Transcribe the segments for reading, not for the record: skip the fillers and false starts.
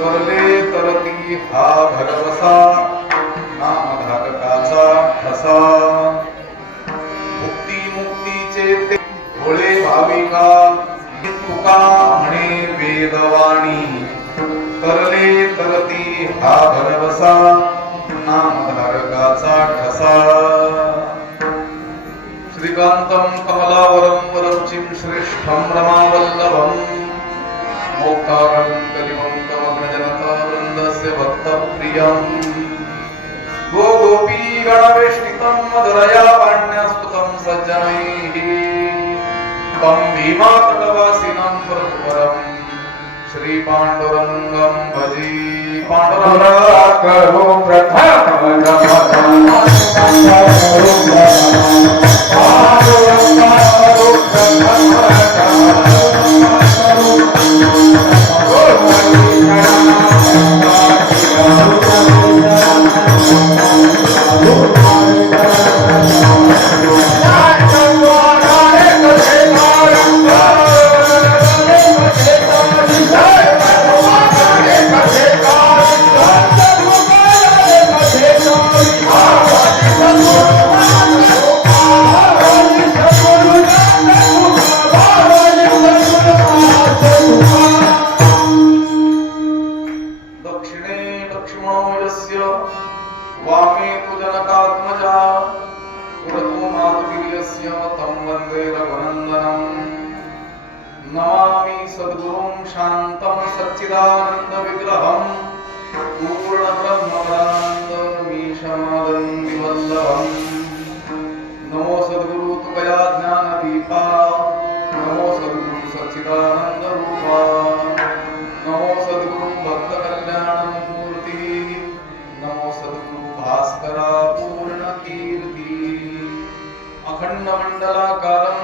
तरले तरती हा भगवसा करले तरती हा भरवसा नामधारकाचा ठसा श्रीकांतं कमलावरं वररुचिं श्रेष्ठं रमावल्लभं मोक्तारं कलिमं तमग्नजनतावृन्दस्य भक्तप्रियम् गोपी गणवेष्टितं मधुरया वाण्यास्तुतं सज्जनैः तं भीमातटवासिनं प्रभुवरं श्रीपाण्डुरङ्गं भजे करो वामे तु जनकात्मजा पुरतो मातुर्यस्य तं वन्दे रघुनन्दनं नमामि सद्गुरुं शान्तं सच्चिदानन्दविग्रहं पूर्णब्रह्मपरानन्दमीशमादन्दिवल्लभं नमो सद्गुरु तुकया ज्ञानदीपा नमो सद्गुरु सच्चिदानन्दरूपा नमो सद्गुरु भक्तकल्याणमूर्ति नमो सद्गुरु भास्करा पूर्ण कीर्ति अखंड मंडलाकारं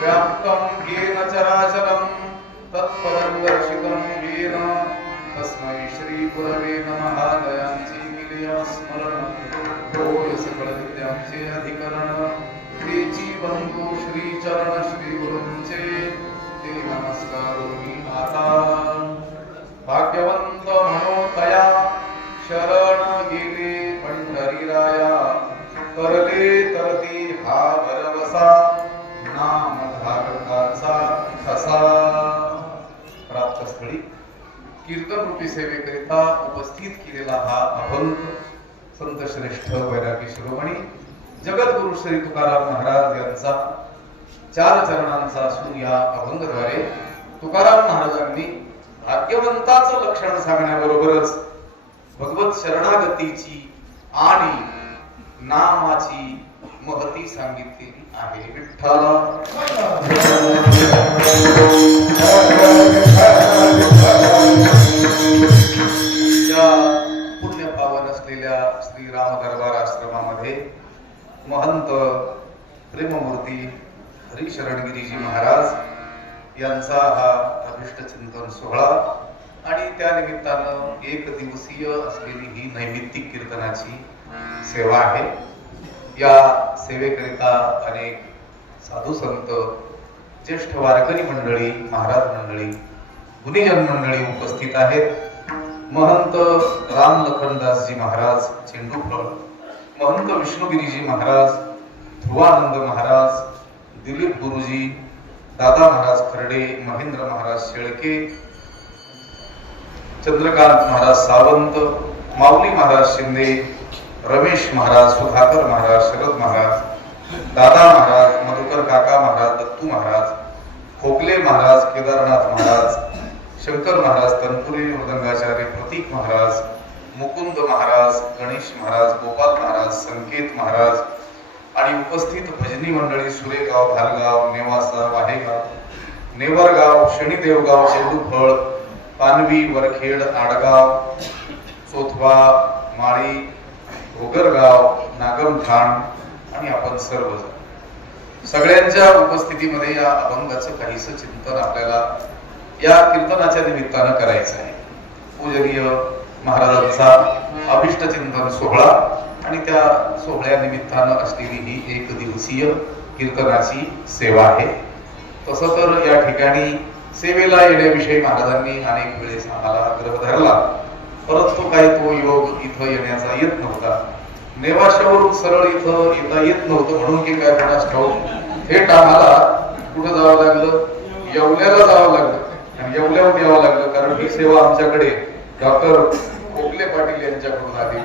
व्याप्तं येन चराचरं तत्पदं दर्शितं येन तस्मै श्री गुरवे नमः दयांची मिलिया स्मरण होय सकळ विद्यांचे अधिकरण श्री जीवंतु श्री चरण श्री गुरूंचे ते नमस्कार मी आता भाग्यवंत म्हणोतया शरण गेले पंढरीराया करले तरती हा भरवसा नामधारकाचा ठसा प्राप्तस्थळी कीर्तन रूपी सेवेकरिता उपस्थित केलेला हा अभंग संत श्रेष्ठ वैरागी शिरोमणी जगद्गुरु श्री तुकाराम महाराज यांचा 4 चरणांचा असून या अभंगद्वारे तुकाराम महाराजांनी भाग्यवंताचं लक्षण सांगण्याबरोबरच भगवत शरणागतीची आणि नामाची महती सांगितलेली आहे विठ्ठला या पुण्य पावन असलेल्या श्री राम दरबार आश्रमामध्ये महंत प्रेममूर्ती हरी शरणगिरीजी महाराज यांचा हा अभिष्ट चिंतन सोहळा आणि त्या निमित्तानं 1 दिवसीय असलेली ही नैमित्तिक कीर्तनाची सेवा आहे या सेवेकरिता अनेक साधू संत ज्येष्ठ वारकरी मंडळी महाराज मंडळी गुणीजन मंडळी उपस्थित आहेत महंत राम लखनदासजी महाराज चेंडूफळ महंत विष्णुगिरीजी महाराज ध्रुवानंद महाराज दिलीप गुरुजी दादा महाराज खर्डे महेंद्र महाराज शेळके चंद्रकांत महाराज सावंत माऊली महाराज शिंदे रमेश महाराज सुधाकर महाराज शरद महाराज दादा महाराज मधुकर काका महाराज दत्तू महाराज खोकले महाराज केदारनाथ महाराज शंकर महाराज तनपुरी मृदंगाचार्य प्रतीक महाराज मुकुंद महाराज गणेश महाराज गोपाल महाराज संकेत महाराज आणि उपस्थित भजनी मंडळी सुरेगाव भालगाव नेवासा वाहेगाव नेवरगाव शनिदेवगाव चेंडूफळ पानवी वरखेड आडगाव चोथवा माळी घोगरगाव नागमठाण आणि आपण सर्वजण सगळ्यांच्या उपस्थितीमध्ये या अभंगाचं काहीसं चिंतन आपल्याला या कीर्तनाच्या निमित्तानं करायचं आहे पूजनीय महाराजांचा अभिष्ट चिंतन सोहळा आणि त्या सोहळ्या निमित्तानं असलेली ही 1 दिवसीय कीर्तनाची सेवा आहे तसं तर या ठिकाणी सेवेला येण्याविषयी महाराजांनी अनेक वेळेस आम्हाला आग्रह धरला परंतु काय तो योग इथं येण्याचा येत नव्हता नेवाशावरून सरळ इथं येता येत नव्हतं म्हणून की काय कोणास ठाऊक थेट आम्हाला कुठं जावं लागलं येवल्याला जावं लागलं आणि येवल्याहून यावं लागलं कारण ही सेवा आमच्याकडे डॉक्टर कोकले पाटील यांच्याकडून आली.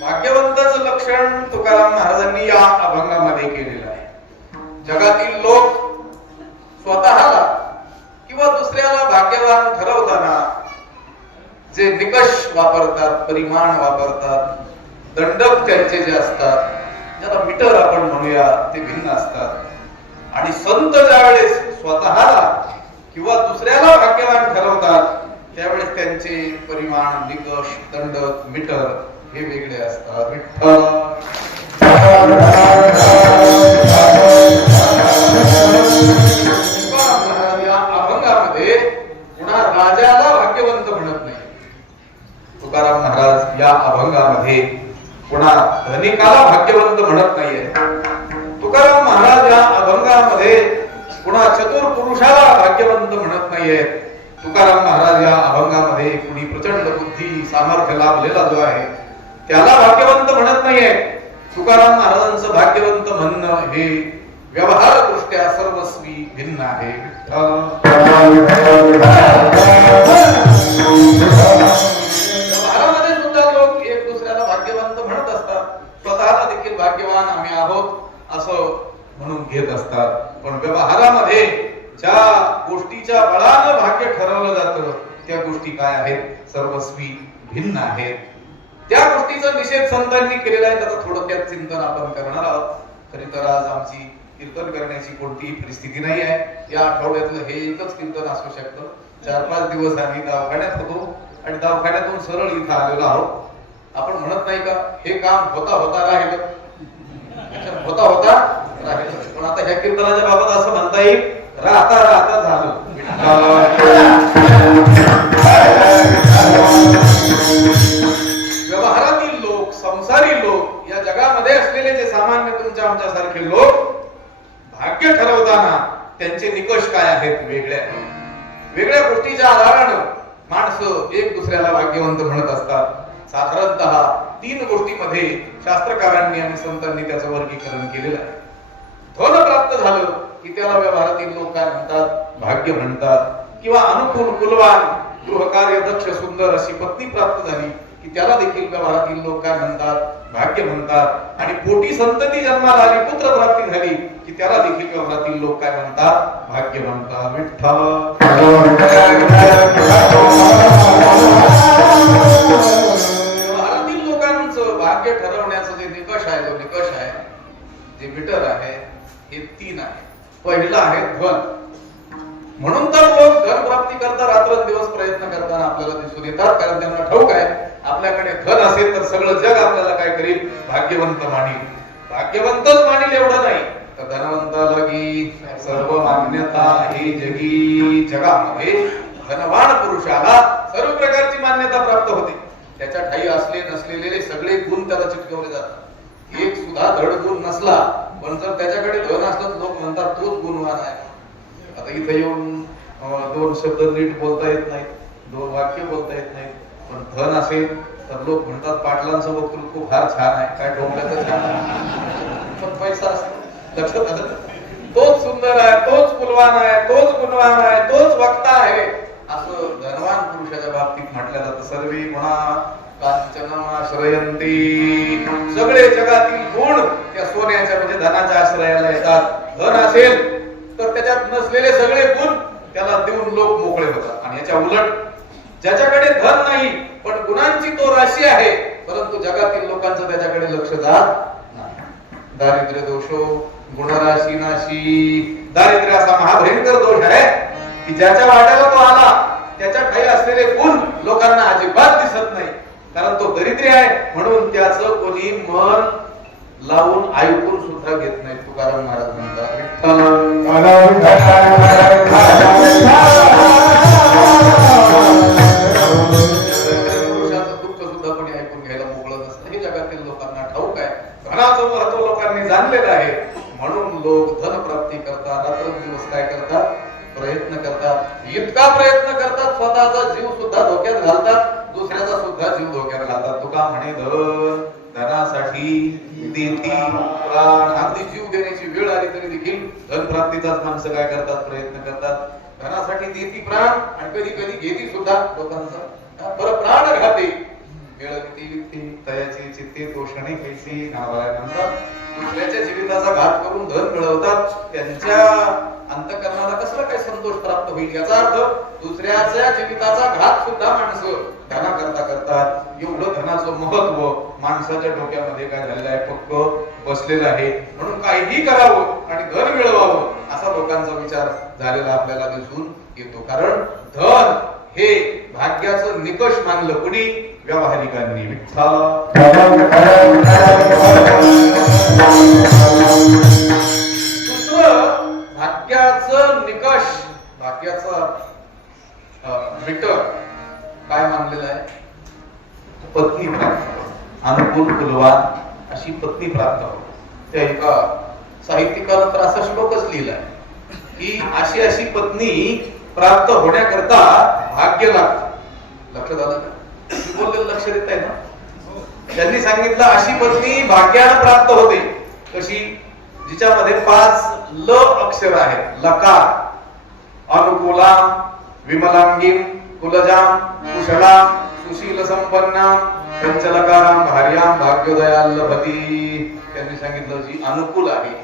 भाग्यवंताचं लक्षण तुकाराम महाराजांनी या अभंगामध्ये केलेलं आहे. जगातील लोक स्वतःला किंवा दुसऱ्याला भाग्यवान ठरवताना जे निकष वापरतात, परिमाण वापरतात, दंडक त्यांचे जे असतात, ज्याला मीटर आपण म्हणूया, ते भिन्न असतात. आणि संत ज्यावेळेस स्वतःला किंवा दुसऱ्याला भाग्यवान ठरवतात त्यावेळेस त्यांचे परिमाण, निकष, दंडक, मीटर हे वेगळे असतात. विठ्ठल या अभंगामध्ये पुन्हा राजाला भाग्यवंत म्हणत नाही. तुकाराम महाराज या अभंगामध्ये पुन्हा धनिकाला भाग्यवंत म्हणत नाहीये. तुकाराम महाराज या अभंगामध्ये पुन्हा चतुर पुरुषाला भाग्यवंत म्हणत नाहीये. तुकाराम महाराज या अभंगामध्ये कुणी प्रचंड बुद्धी, सामर्थ्य लाभलेला जो आहे त्याला भाग्यवंत म्हणत नाहीये. तुकाराम महाराजांचं भाग्यवंत म्हणणं हे व्यवहार दृष्ट्या सर्वस्वी भिन्न आहे. व्यवहारामध्ये सुद्धा लोक एक दुसऱ्याला भाग्यवंत म्हणत असतात, स्वतःला देखील भाग्यवान आम्ही आहोत असं म्हणून घेत असतात. पण व्यवहारामध्ये ज्या गोष्टीच्या बळानं भाग्य ठरवलं जातं त्या गोष्टी काय आहेत? सर्वस्वी भिन्न आहेत. त्या गोष्टीचा निषेध संतांनी केलेला आहे. त्याचं थोडक्यात चिंतन आपण करणार आहोत. खरी तर आज आमची कीर्तन करण्याची कोणतीही परिस्थिती नाही आहे. या आठवड्यातलं हे एकच कीर्तन असू शकतं. 4-5 दिवस आम्ही दवाखान्यात होतो आणि दवाखान्यातून सरळ इथं आलेलो आहोत. आपण म्हणत नाही का हे काम होता होता राहिलं, होता होता राहिलं. पण आता ह्या कीर्तनाच्या बाबत असं म्हणता येईल, राहता राहता झालं. व्यवहारातील लोक, संसारी लोक, या जगामध्ये असलेले जे सामान्य तुमच्या आमच्या सारखे लोक भाग्य ठरवताना त्यांचे निकष काय आहेत? वेगळ्या गोष्टीच्या आधारानं माणसं एक दुसऱ्याला भाग्यवंत म्हणत असतात. साधारणतः 3 गोष्टीमध्ये शास्त्रकारांनी आणि संतांनी त्याचं वर्गीकरण केलेलं आहे. धन प्राप्त झालं की त्याला व्यवहारातील लोक काय म्हणतात? भाग्य म्हणतात. किंवा अनुकूल, कुलवान, गृहकार्य दक्ष, सुंदर अशी पत्नी प्राप्त झाली की त्याला देखील व्यवहारातील लोक काय म्हणतात? भाग्य म्हणतात. आणि पोटी संतती जन्माला आली, पुत्र प्राप्ती झाली की त्याला देखील व्यवहारातील लोक काय म्हणतात? भाग्य म्हणतात. विठ्ठल व्यवहारातील लोकांचं भाग्य ठरवण्याचं जे निकष आहे, जो निकष आहे, जे मीटर आहे, हे 3 आहे. पहिला आहे धन. म्हणून तर लोक धन प्राप्ती करता रात्रंदिवस प्रयत्न करताना आपल्याला दिसून येतात. कारण त्यांना ठाऊक आहे आपल्याकडे धन असेल तर सगळं जग आपल्याला काय करेल? भाग्यवंत मानेल. भाग्यवंतच मानेल एवढं नाही तर धनवंताला की सर्व मान्यता हे जगी. जगामध्ये धनवान पुरुषाला सर्व प्रकारची मान्यता प्राप्त होते. त्याच्या ठाई असले नसलेले सगळे गुण त्याला चिटकवले जातात. एक सुद्धा धड गुण नसला पण जर त्याच्याकडे धन असलं तर लोक म्हणतात तोच गुणवान आहे. आता इथे येऊन 2 शब्द नीट बोलता येत नाहीत, 2 वाक्य बोलता येत नाहीत, पण धन असेल तर लोक म्हणतात पाटलांचं वक्तृत्व फार छान आहे, काय डोंबल्याचं छान आहे. पण पैसा असतो, लक्षात आलं, तोच सुंदर आहे, तोच कुलवान आहे, तोच गुणवान आहे, तोच वक्ता आहे असं धनवान पुरुषाच्या बाबतीत म्हटलं जातं. सर्वे गुणा कांचन आश्रयंती. सगळे जगातील गुण त्या सोन्याच्या म्हणजे धनाच्या आश्रयाला येतात. धन असेल तर त्याच्यात नसलेले सगळे गुण त्याला देऊन लोक मोकळे होतात. आणि याच्या उलट ज्याच्याकडे धन नाही पण गुणांची तो राशी आहे परंतु जगातील लोकांचं त्याच्याकडे लक्ष जात नाही. दारिद्र्य दोषो गुणराशी नाशी. दारिद्र्य असा महाभयंकर दोष आहे की ज्याच्या वाट्याला तो आला त्याच्या काही असलेले गुण लोकांना अजिबात दिसत नाही. कारण तो दरिद्री आहे म्हणून त्याचं कोणी मन लावून ऐकून सुद्धा घेत नाही. तुकाराम महाराज म्हणतात पुरुषाचं दुःख सुद्धा कोणी ऐकून घ्यायला मोकळं नसतं. हे जगातील लोकांना ठाऊक आहे. धनाचं महत्व लोकांनी जाणलेलं आहे म्हणून लोक धन प्राप्ती करतात, रात्रंदिवस काय करतात? प्रयत्न करतात. इतका प्रयत्न करतात स्वतःचा जीव सुद्धा धोक्यात घालतात, दुसऱ्याचा सुद्धा जीव धोक्यात घालतात. तुका म्हणे धनासाठी देती प्राण. अगदी जीव देण्याची वेळ आली तरी देखील धनप्राप्तीचाच माणसं काय करतात, प्रयत्न करतात. धनासाठी देती प्राण आणि कधी कधी घेती सुद्धा लोकांचा. बरं प्राण घाते मिळती विकती तयाची चित्ते तोषणे कैसी नावाला दुसऱ्याच्या जीविताचा घात करून धन मिळवतात. त्यांच्या अंतःकरणाला कसला काय संतोष प्राप्त होईल? याचा अर्थ दुसऱ्याच्या जीविताचा घात सुद्धा माणसं धना करता करतात. एवढं धनाचं महत्व माणसाच्या डोक्यामध्ये काय झालेलं आहे, पक्क बसलेलं आहे. म्हणून काहीही करावं आणि धन मिळवावं असा लोकांचा विचार झालेला आपल्याला दिसून येतो. कारण धन हे भाग्याचं निकष मानलं कुणी? व्यावहारिकांनी. दुसरं भाग्याचं निकष, भाग्याचं मीटर काय मानलेलं आहे? पत्नी प्राप्त, अनुकूल कुलवान अशी पत्नी प्राप्त हो. त्या एका साहित्यिकानं तर असा श्लोकच लिहिलाय की अशी अशी पत्नी प्राप्त होण्याकरता भाग्य लागतं. लक्षात आलं का? बोललेलं लक्ष देत आहे ना? त्यांनी सांगितलं अशी पत्नी भाग्यानं प्राप्त होते. कशी? जिच्यामध्ये 5 ल अक्षर आहेत. लकार, अनुकूलाम, विमलांगीम, कुलजाम, कुशलाम, सुशील संपन्नाम, पंचलकाराम, भार्याम, भाग्योदयाल लभती. त्यांनी सांगितलं जी अनुकूल आहे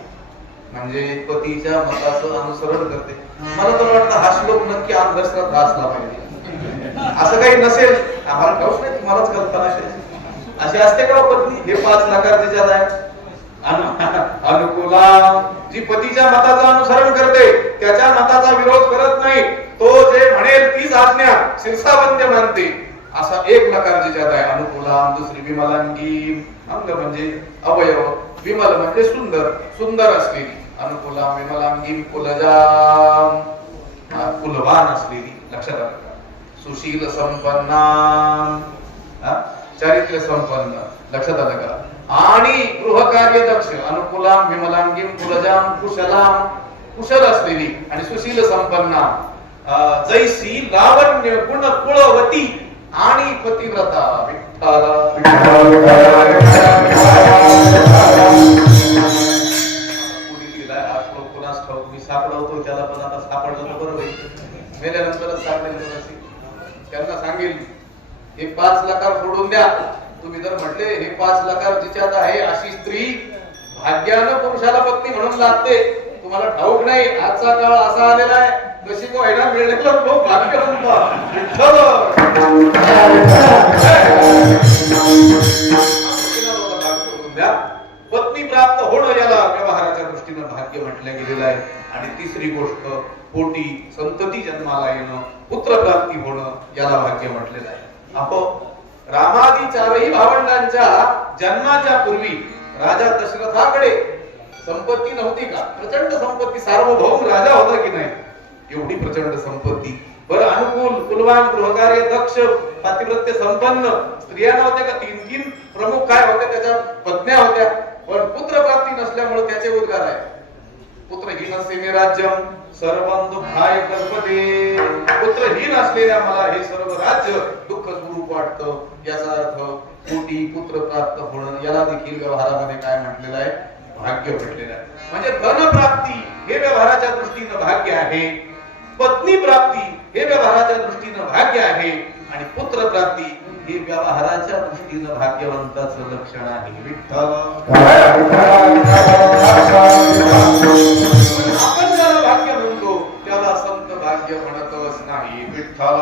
म्हणजे पतीच्या मताचं अनुसरण करते. मला तर वाटतं हा श्लोक नक्की अंधश्रद्धा असला पाहिजे. असं काही नसेल, आम्हाला ठाऊक नाही, तुम्हालाच कल्पना असेल. अशी असते का पत्नी? हे 5 लकार तिच्यात आहे. अनुकूला जी पतीच्या मताचं अनुसरण करते, त्याच्या मताचा विरोध करत नाही, तो जे म्हणेल तीच आज्ञा शिरसावंद्य मानते, असा 1 लकार जिच्यात आहे. अनुकूला. दुसरी विमलांगी, अंग म्हणजे अवयव, विमल म्हणजे सुंदर, सुंदर असलेली. अनुकूला विमलांगी, कुलजाम कुलवान असलेली. लक्षात आलं का? सुशील संपन्ना, चारित्र्य संपन्न. लक्षात आलं का? आणि गृहकार्य दक्ष. अनुकूलाम विमलांगीम कुलजाम कुशलाम, कुशल असलेली आणि सुशील संपन्ना. जैसी लावण्य गुण कुळवती आणि पतिव्रता. मी सापडवतो त्याला, पण आता सापडलं तर बरं होईल. मेल्यानंतरच सापडेल. त्यांना सांगेल हे 5 लकार सोडून द्या. तुम्ही जर म्हटले हे 5 लकार जिच्यात आहे अशी स्त्री भाग्यानं पुरुषाला पत्नी म्हणून लागते, तुम्हाला ठाऊक नाही आजचा काळ असा आलेला आहे, कशी को आहे ना मिळलेलं लोक भाग्यवंत. पत्नी प्राप्त होणं याला व्यवहाराच्या दृष्टीनं भाग्य म्हटलं गेलेलं आहे. आणि तिसरी गोष्ट पोटी संतती जन्माला येणं, पुत्र प्राप्ती होणं याला भाग्य म्हटलेलं आहे. अहो रामादी 4ही भावंडांच्या जन्माच्या पूर्वी राजा दशरथाकडे संपत्ती नव्हती का? प्रचंड संपत्ती, सार्वभौम राजा होता की नाही? एवढी प्रचंड संपत्ती. बरं अनुकूल, कुलवान, गृहकार्य दक्ष, पातिव्रत्य संपन्न स्त्रिया नव्हत्या का? 3 प्रमुख काय होत्या? त्याच्या पत्न्या होत्या. पण पुत्र प्राप्ती नसल्यामुळे त्याचे उद्गार आहे. पुत्रहीन सेने राज्यम सर्वं दुःखाय कल्पते. पुत्रहीन असलेल्या मला हे सर्व राज्य दुःख स्वरूप वाटतं. याचा अर्थ पोटी पुत्र प्राप्त होणं याला देखील व्यवहारामध्ये काय म्हटलेलं आहे? भाग्य म्हटलेलं आहे. म्हणजे धन प्राप्ती हे व्यवहाराच्या दृष्टीनं भाग्य आहे, पत्नी प्राप्ती हे व्यवहाराच्या दृष्टीनं भाग्य आहे, आणि पुत्र प्राप्ती हे व्यवहाराच्या दृष्टीनं भाग्यवंताचं लक्षण आहे. विठ्ठल आपण ज्याला भाग्य म्हणतो त्याला संत भाग्य म्हणतच नाही. Vitthal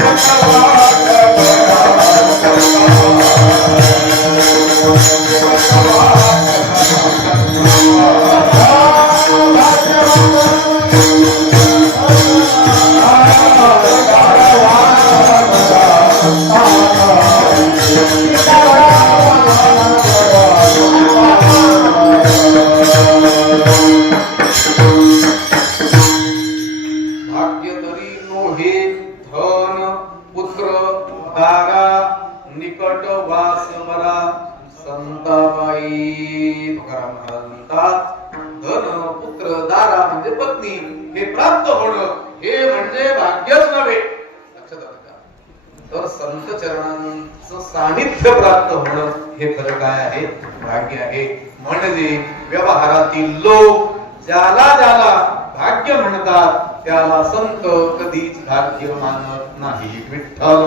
Thank you. तुकाराम महाराज म्हणतात धन पुत्र दारा म्हणजे पत्नी हे प्राप्त होणं हे म्हणजे भाग्यच नव्हे. लक्षात आलं का? तर संत चरणांचं सानिध्य प्राप्त होणं हे खरं काय आहे? भाग्य आहे. म्हणजे व्यवहारातील लोक ज्याला ज्याला भाग्य म्हणतात त्याला संत कधीच भाग्य मानत नाही. विठ्ठल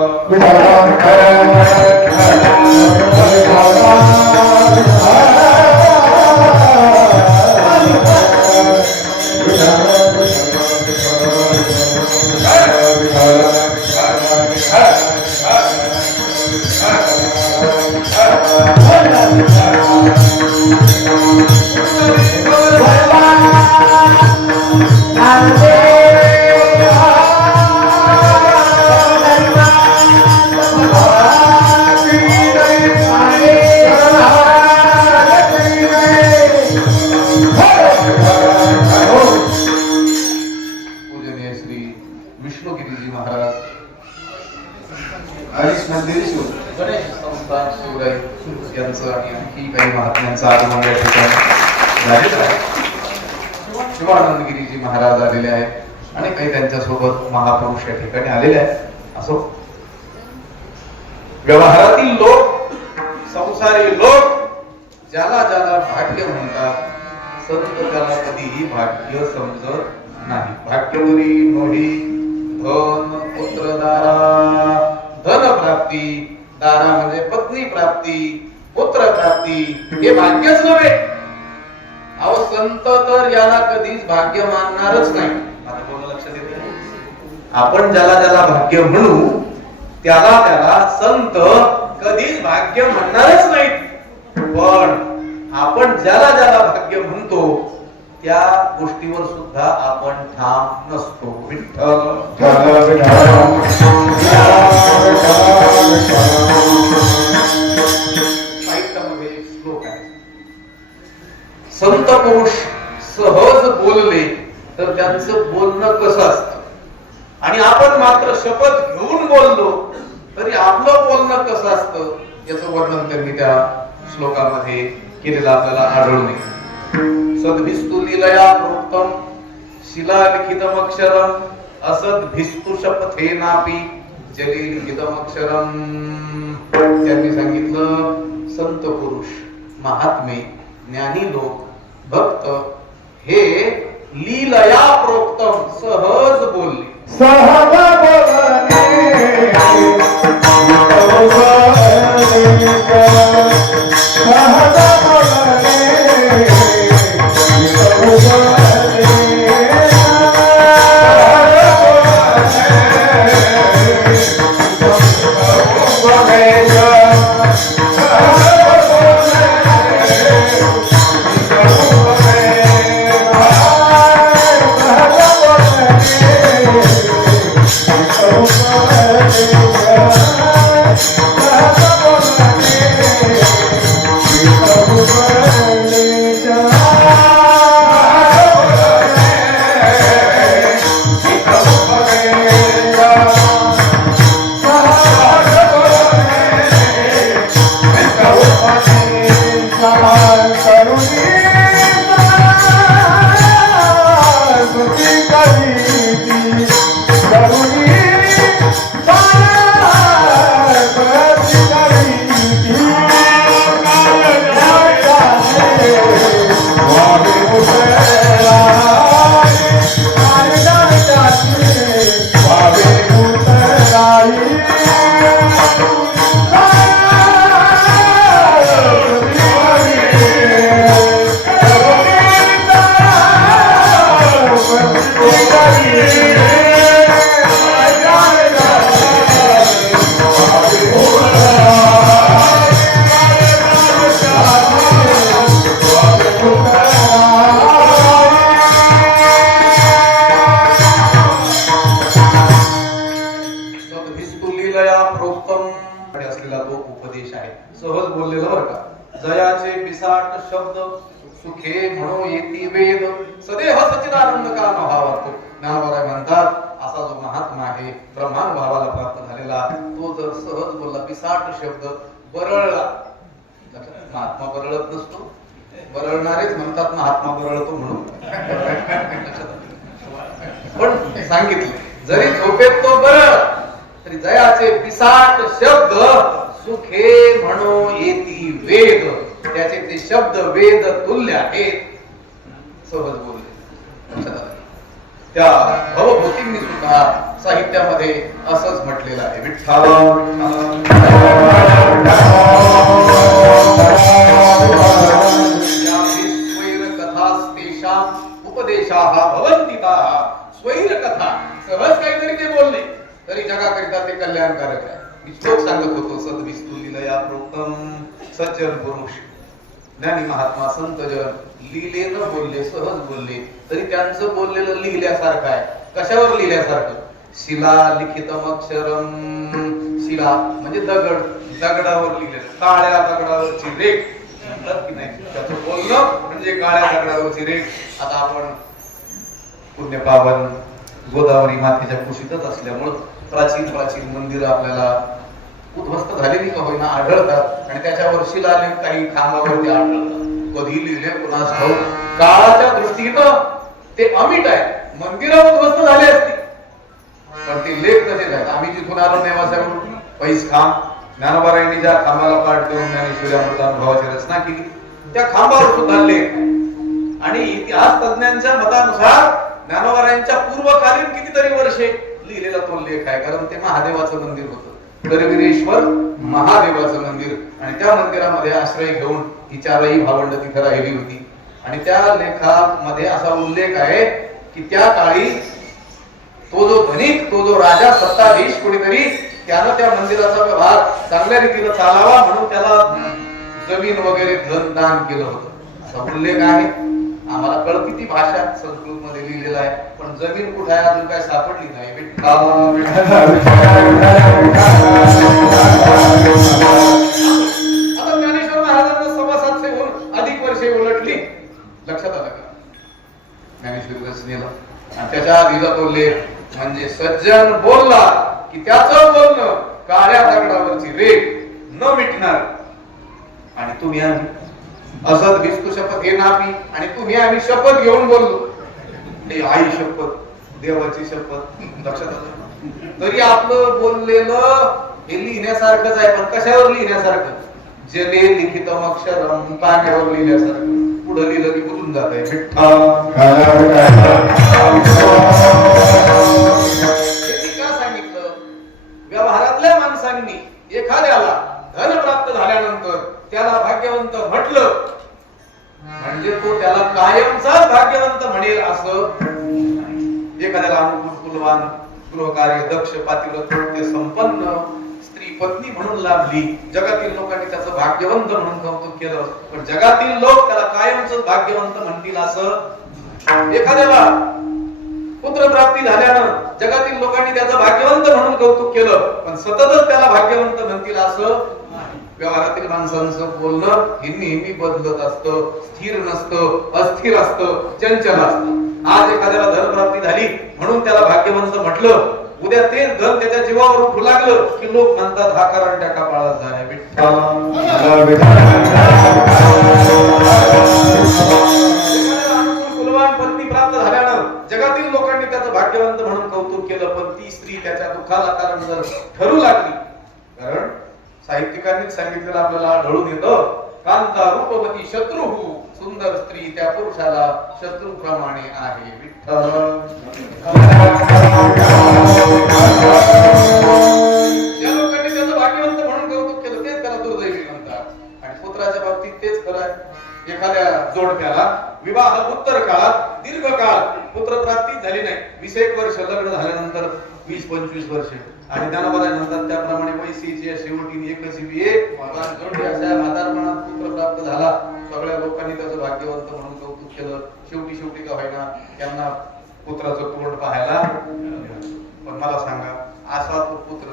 शिवानंदगिरीजी महाराज आलेले आहेत आणि काही त्यांच्यासोबत महापुरुष या ठिकाणी आलेले आहेत. असो व्यवहारातील लोक संसारी लोक ज्याला ज्याला भाग्य म्हणतात संत त्याला कधीही भाग्य समजत नाही. भाग्यवरी नोही धन पुत्र दारा धन प्राप्ती दारा म्हणजे पत्नी प्राप्ती पुत्र प्राप्ती हे भाग्यच नव्हे. अहो संत तर याला कधीच भाग्य मानणारच नाही. आता कोणाला लक्षात येते? आपण ज्याला ज्याला भाग्य म्हणू त्याला त्याला संत कधीच भाग्य म्हणणारच नाही. पण आपण ज्याला ज्याला भाग्य म्हणतो त्या गोष्टीवर सुद्धा आपण ठाम नसतो. विठ्ठल साहित्यामध्ये एक श्लोक आहे. संत पुरुष सहज बोलले तर त्यांचं बोलणं कसं असतं आणि आपण मात्र शपथ घेऊन बोललो तरी आपलं बोलणं कसं असतं याचं वर्णन त्यांनी त्या श्लोकामध्ये केलेलं आपल्याला आढळून येईल. सद्भिस्तु लीलया प्रोक्तम शिलालिखितमक्षरम असद्भिस्तु शपथेनापि जलीलिखितमक्षरम. त्यांनी सांगितलं संत पुरुष महात्मे ज्ञानी लोक भक्त हे लीलया प्रोक्तम सहज बोलले. सहज सुखे म्हणो येती वेद सदेह सच्चिदानंद का भावातो. ज्ञानोबा म्हणतात असा जो महात्मा आहे ब्रह्मांड भावाला प्राप्त झालेला तो जर सहज बोलला पिसाट शब्द बरळला. महात्मा बरळत नसतो. बरळणारेच म्हणतात महात्मा बरळतो म्हणून. पण सांगितले जरी झोपेत तो बरळ तरी जयाचे पिसाट शब्द सुखे म्हणो येती वेद, त्याचे ते शब्द वेद तुल्य आहेत. सहज बोलले. त्या भवभूतींनी सुद्धा साहित्यामध्ये असंच म्हटलेलं आहे. विठ्ठल कथास्तेषां उपदेशाः भवन्तिताः. स्वैर कथा सहज काहीतरी ते बोलले तरी जगाकरिता ते कल्याणकारक आहे. मी श्लोक सांगत होतो. सद्विस्तुलीलया प्रोक्तम सज्जन पुरुष ज्ञानी महात्मा संतजन लिहिलेलं बोलले, सहज बोलले तरी त्यांचं बोललेलं लिहिल्यासारखं आहे. कशावर लिहिल्यासारखं? शिला लिखितम अक्षरम. शिला म्हणजे दगड, दगडावर लिहिलेलं, काळ्या दगडावरची रेख म्हणतात की नाही, त्याचं बोलणं म्हणजे काळ्या दगडावरची रेख. आता आपण पुण्यपावन गोदावरी मातेच्या कुशीतच असल्यामुळं प्राचीन मंदिरं आपल्याला उद्ध्वस्त झालेली का होईना आढळतात आणि त्याच्यावर शिलालेख काही खांबावरती आढळतात. कधी लिहिले कुणास ठाऊक. काळाच्या दृष्टीनं ते अमिट आहे. मंदिरं उद्ध्वस्त झाले असतील पण ते लेख कसे आहेत. आम्ही जिथून आलो नेवासावरून पैस खांब, ज्ञानोबारायांनी ज्या खांबाला पाठ देऊन ज्ञानेश्वरी अमृतानुभवाची रचना केली त्या खांबावर सुद्धा लेख. आणि इतिहास तज्ञांच्या मतानुसार ज्ञानोबारायांच्या पूर्वकालीन कितीतरी वर्षे लिहिलेला तो लेख आहे. कारण ते महादेवाचं मंदिर होतं, करवीरेश्वर महादेवाचं मंदिर. आणि त्या मंदिरामध्ये आश्रय घेऊन ही चारही भावंड तिथे राहिली होती. आणि त्या लेखामध्ये असा उल्लेख आहे की त्या काळी तो जो धनिक, तो जो राजा, सत्ताधीश कोणीतरी, त्यानं त्या मंदिराचा व्यवहार चांगल्या रीतीने चालावा म्हणून त्याला जमीन वगैरे धन दान केलं होतं असा उल्लेख आहे. आम्हाला कळती ती भाषा संस्कृत मध्ये लिहिलेला आहे पण जमीन कुठे आहे अजून काय सापडली नाही. आता ज्ञानेश्वर महाराजांना 750 होऊन अधिक वर्षे उलटली. लक्षात आलं का ज्ञानेश्वरी रचनेला? आणि त्याच्या आधीचा तो लेख म्हणजे सज्जन बोलला की त्याचं बोलणं काळ्या दगडावरची रेख न मिटणार. आणि तुम्ही असत विस्तू शपथ हे नापी आणि तुम्ही आम्ही शपथ घेऊन बोललो. आई शपथ, देवाची शपथ. लक्षात आलं? तरी आपलं बोललेलं हे लिहिण्यासारखंच आहे. पण कशावर लिहिण्यासारखं? जले लिखितम अक्षरम, पाण्यावर लिहिल्यासारखं. पुढे लिहिलं की कुठून जात आहे. का सांगितलं? व्यवहारातल्या माणसांनी एखाद्याला धन प्राप्त झाल्यानंतर त्याला भाग्यवंत म्हटलं म्हणजे तो त्याला कायमचाच भाग्यवंत म्हणेल असं. एखाद्याला अनुकूल, कुलवान, गृहकार्य दक्ष, पातिव्रत्य संपन्न स्त्री पत्नी म्हणून लाभली, जगातील लोकांनी त्याचं भाग्यवंत म्हणून कौतुक केलं. पण जगातील लोक त्याला कायमच भाग्यवंत म्हणतील असं. एखाद्याला पुत्र प्राप्ती झाल्यानं जगातील लोकांनी त्याचं भाग्यवंत म्हणून कौतुक केलं पण सततच त्याला भाग्यवंत म्हणतील असं. व्यवहारातील माणसांचं बोलणं हे नेहमी बदलत असतं, स्थिर नसतं, अस्थिर असतं, चंचल असतं. आज एखाद्याला धनप्राप्ती झाली म्हणून त्याला भाग्यवंत म्हटलं, उद्या ते धन त्याच्या जीवावर उठू लागलं की लोक म्हणतात हा करंट्या कपाळात झाल्या. कुलवान पत्नी प्राप्त झाल्यानं जगातील लोकांनी त्याचं भाग्यवंत म्हणून कौतुक केलं पण ती स्त्री त्याच्या दुःखाला कारण जर ठरू लागली. कारण साहित्यिकांनीच सांगितलेलं आपल्याला आढळून येतं, कांता रूपवती शत्रुहू, सुंदर स्त्री त्या पुरुषाला शत्रूप्रमाणे आहे. विठ्ठल ज्या लोकांनी त्याचं भाग्यवंत म्हणून कौतुक केलं तेच त्याला दुर्दैवी म्हणतात. आणि पुत्राच्या बाबतीत तेच खरं आहे. एखाद्या जोडप्याला विवाह उत्तर काळात दीर्घकाळ पुत्र प्राप्ती झाली नाही, 20-21 वर्ष लग्न झाल्यानंतर 20-25 वर्ष आणि ज्ञानोबारायांनंतर त्याप्रमाणे वैशीच्या शेवटी एकच जोडी अशा म्हातारपणात पुत्र प्राप्त झाला. सगळ्या लोकांनी त्याचं भाग्यवंत म्हणून कौतुक केलं. शेवटी का होईना त्यांना पुत्राचं तोंड पाहायला. पण मला सांगा असा तो पुत्र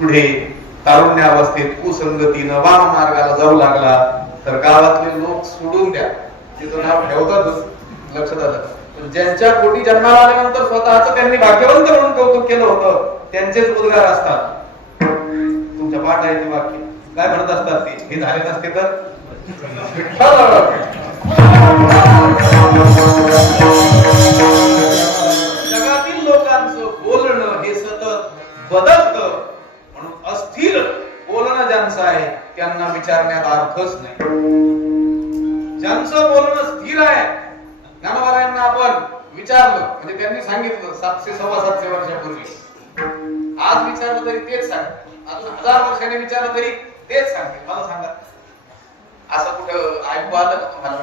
पुढे तारुण्यावस्थेत कुसंगतीनं वाम मार्गाला जाऊ लागला तर गावातले लोक सोडून द्या, तिचं नाव ठेवतातच. लक्षात आलं? ज्यांच्या पोटी जन्माला आल्यानंतर स्वतःच त्यांनी भाग्यवंत म्हणून कौतुक केलं होतं त्यांचेच उद्गार असतात. तुमच्या पाठ आहे ते वाक्य काय म्हणत असतात ते, हे झाले नसते तर जगातील लोकांचं बोलणं हे सतत बदलत, म्हणून अस्थिर बोलणं ज्यांचं आहे त्यांना विचारण्यात अर्थच नाही. ज्यांचं बोलणं स्थिर आहे, ज्ञानोबारायांना आपण विचारलं म्हणजे त्यांनी सांगितलं 700-750 वर्षापूर्वी, आज विचारलं तरी तेच सांगतात, अजून 1000 वर्षांनी विचारलं तरी तेच सांगते. मला सांगा, असं कुठं ऐकू आलं का तुम्हाला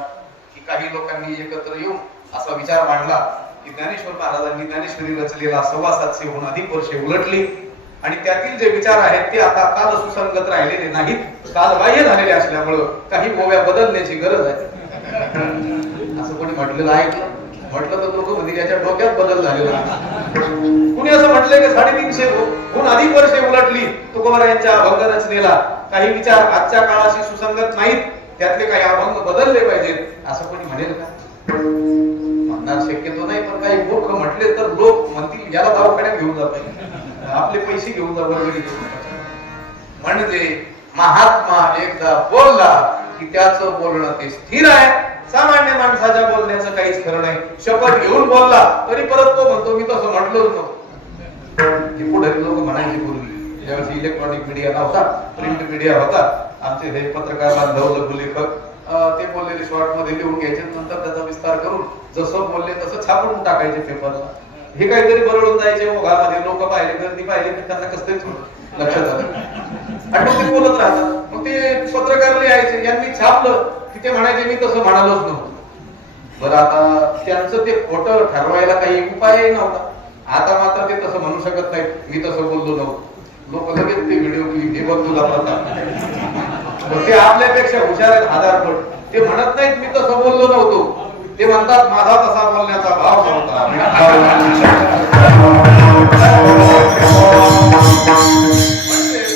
की काही लोकांनी एकत्र येऊन असा विचार मांडला की ज्ञानेश्वर महाराजांनी ज्ञानेश्वरी रचलेला 750 अधिक वर्षे उलटली आणि त्यातील जे विचार आहेत ते आता काल सुसंगत राहिलेले नाहीत, कालबाह्य झालेले असल्यामुळं काही गोव्या बदलण्याची गरज आहे, असं कोणी म्हटलेलं आहे का? म्हटलं तर लोक म्हणजे याच्या डोक्यात बदल झालेला आहे. कुणी असं म्हटलंय की 350 अधिक वर्षे उलटली तुकोबारायांच्या अभंग रचनेला, काही विचार आजच्या काळाशी सुसंगत नाहीत, त्यातले काही अभंग बदलले पाहिजेत, असं कोणी म्हणेल का? म्हणणार शक्यतो नाही, पण काही मूर्ख म्हटले तर लोक म्हणतील याला दवाखान्यात घेऊन जात, आपले पैसे घेऊन जात. म्हणजे महात्मा एकदा बोलला की त्याचं बोलणं ते स्थिर आहे. सामान्य माणसाच्या बोलण्याचं काहीच खरं नाही. शपथ घेऊन बोलला तरी परत तो म्हणतो मी तसं म्हटलोच नव्हतं. पुढे लोक म्हणायचे पूर्वी ज्यावेळी इलेक्ट्रॉनिक मीडिया नव्हता, प्रिंट मीडिया होता, आमचे हे पत्रकार बांधव लघुलेखक ते बोललेले शॉर्ट मध्ये लिहून घ्यायचे, नंतर त्याचा विस्तार करून जसं बोलले तसं छापून टाकायचे पेपरला. हे काहीतरी बरळून जायचे ओघामध्ये, लोक पाहिले, गर्दी पाहिली की त्यांना कसं तरी लक्षात आलं आणि मग ते बोलत राहतात. मग ते पत्रकार लिहायचे, यांनी छापलं की ते म्हणायचे मी तसं म्हणालोच नव्हतं. बरं, आता त्यांचं ते खोटं ठरवायला काही उपायही नव्हता. आता मात्र ते तसं म्हणू शकत नाही मी तसं बोललो नव्हतं. लोक लगेच ते व्हिडिओ क्लिप हे बघ तुला प्रकार, ते आपल्यापेक्षा हुशार आहेत 1000 पट. ते म्हणत नाहीत मी तसं बोललो नव्हतो, ते म्हणतात माझा तसा बोलण्याचा भाव नव्हता.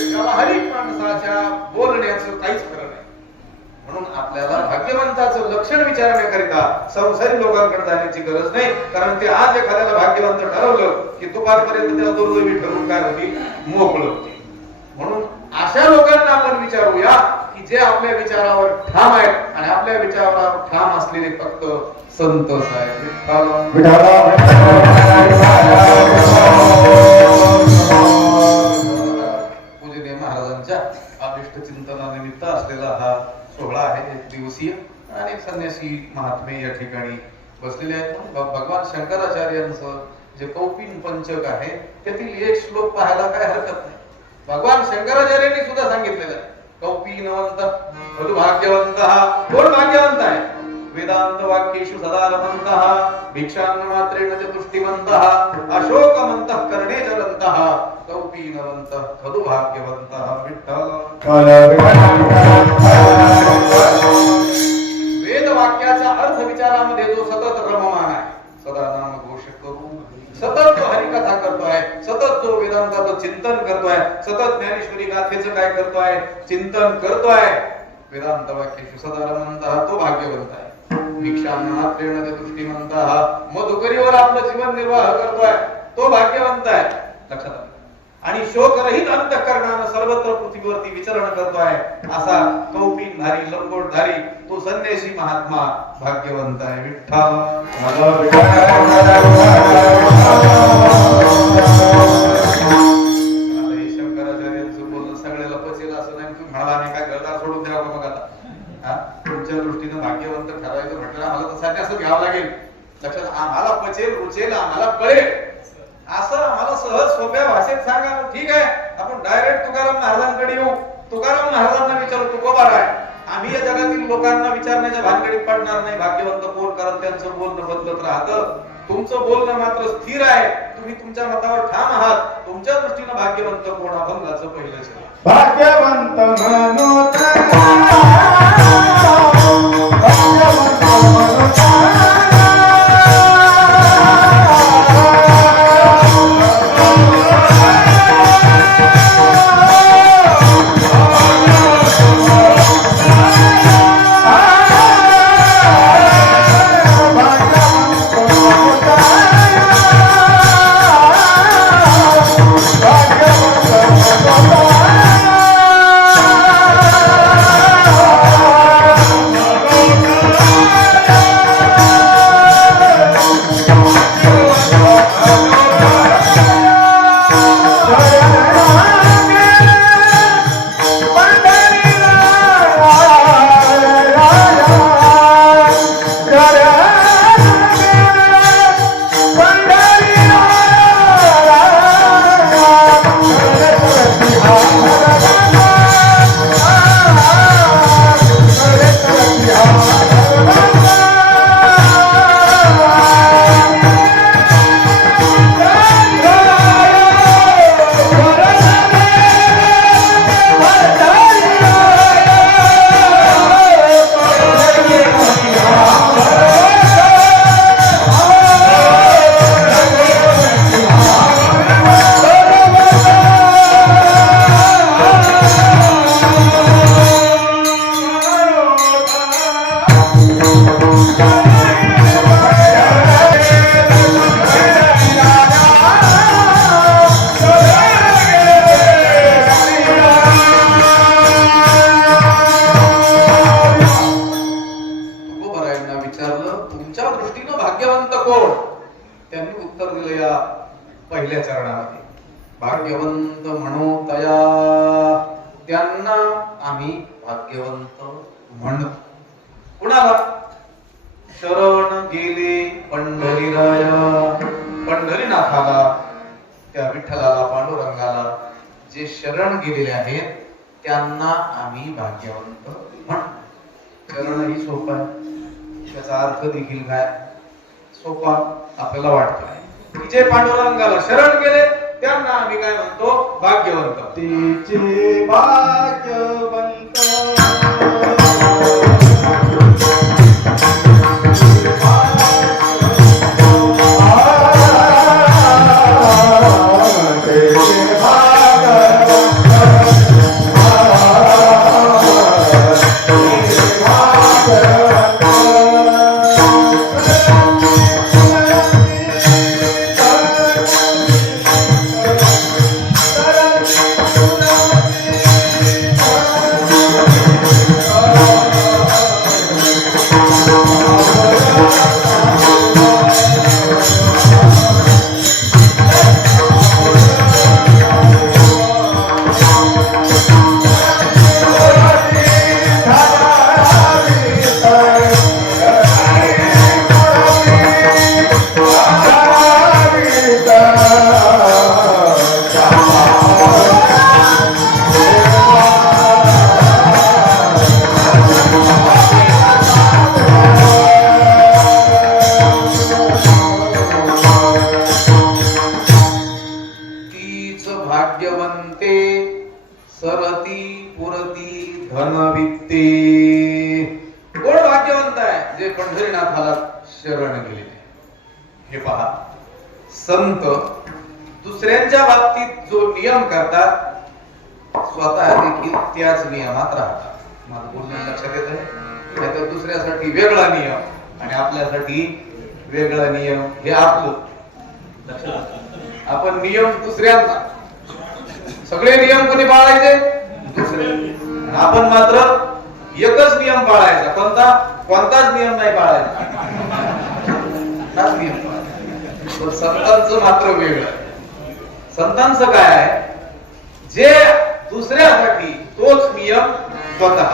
व्यावहारिक माणसाच्या बोलण्याचं काहीच खरं नाही. म्हणून आपल्याला भाग्यवंताचं लक्षण विचारण्याकरिता संसारी लोकांकडे जाण्याची गरज नाही, कारण ते आज एखाद्याला भाग्यवंत ठरवलं की दुपारपर्यंत त्याला दुर्दैवी ठरवून काय होती, मोकळं. म्हणून अशा लोकांना आपण विचारूया की जे आपल्या विचारावर ठाम आहेत आणि आपल्या विचारावर ठाम असलेले फक्त संत आहेत. पूजनीय महाराजांच्या अभिष्ट चिंतनानिमित्त असलेला हा सोहळा आहे, एक दिवसीय. अनेक संन्यासी महात्मे या ठिकाणी बसलेले आहेत. भगवान शंकराचार्यांचं जे कौपिन पंचक आहे त्यातील एक श्लोक पाहायला काय हरकत नाही. भगवान शंकराचार्यांनी सुद्धा सांगितलेलं आहे, कौपीनवंत खलु भाग्यवंतः. कोण भाग्यवंत आहे? वेदांत वाक्येषु सदा रमन्तः, भिक्षान्न मात्रेण चतुष्टिमन्तः, अशोकमन्तः कर्णे चरन्तः, कौपीनवन्तः खलु भाग्यवन्तः. विठ्ठल. वेद वाक्याचा अर्थ विचारामध्ये जो सतत रममान आहे, सदा नाम घोष करू, सतत जो हरिकथा करतोय, सतत जो वेदांताचं चिंतन करतोय, सतत ज्ञानेश्वरी गाथेचं काय करतोय, चिंतन करतोय, वेदांत वाक्येषु सदा रमन्तः, तो भाग्यवंत आहे. भिक्षान्नात्रेण चतुष्टिमन्तः, मधुकरीवर आपलं जीवन निर्वाह करतोय, तो भाग्यवंत आहे. लक्षात आलं. आणि शोकरहित अंतःकरणानं सर्वत्र पृथ्वीवरती विचरण करतोय असा कौपीनधारी लंगोटधारी तो संन्यासी महात्मा भाग्यवंत आहे. विठ्ठल. शंकराचार्यांचं बोलणं सगळ्याला पचेल असं नाही. तुम्ही म्हणाला आम्ही काय घरदार सोडून द्यावं का? मग आता तुमच्या दृष्टीनं भाग्यवंत ठरायचं म्हटलं आम्हाला तर संन्यासच घ्यावं लागेल. लक्षात. आम्हाला पचेल, रुचेल, आम्हाला कळेल असं आम्हाला सहज सोप्या भाषेत सांगा. ठीक आहे, आपण डायरेक्ट तुकाराम महाराजांकडे येऊ, तुकाराम महाराजांना विचारू तुकोबार आहे. आम्ही या जगातील लोकांना विचारण्याच्या भानगडीत पडणार नाही भाग्यवंत कोण, कारण त्यांचं बोलणं बदलत राहतं. तुमचं बोलणं मात्र स्थिर आहे, तुम्ही तुमच्या मतावर ठाम आहात. तुमच्या दृष्टीनं भाग्यवंत कोण? अभंगाचं पहिलं भाग्यवंत पहिल्या चरणामध्ये भाग्यवंत म्हणू तया त्यांना आम्ही भाग्यवंत म्हणतो. कुणाला? शरण गेले पंढरीराया, पंढरीनाथाला, त्या विठ्ठलाला, पांडुरंगाला जे शरण गेलेले आहेत त्यांना आम्ही भाग्यवंत म्हणतो. शरण ही सोपा आहे, त्याचा अर्थ देखील काय सोपा आपल्याला वाटतोय. जे पांडुरंगाला शरण गेले त्यांना आम्ही काय म्हणतो? भाग्यवंत. तिचे भाग्यवंत भाग्यवंते सरती पुरती धनवित्ते. कोण भाग्यवंत आहे? जे पंढरीनाथाला शरण गेलेले. हे पहा, संत दुसऱ्यांच्या बाबतीत जो नियम करतात स्वतः देखील त्याच नियमात राहतात. मला बोलणं लक्षात येत आहे? नाहीतर दुसऱ्यासाठी वेगळा नियम आणि आपल्यासाठी वेगळा नियम. हे आपलं आपण नियम दुसऱ्यांचा, सगळे नियम कोणी पाळायचे? दुसरे. आपण मात्र एकच नियम पाळायचा. कोणता? कोणताच नियम नाही पाळायचा. नियम पाळायचा. संतांचं मात्र वेगळं. संतांचं काय आहे? जे दुसऱ्यासाठी तोच नियम स्वतः.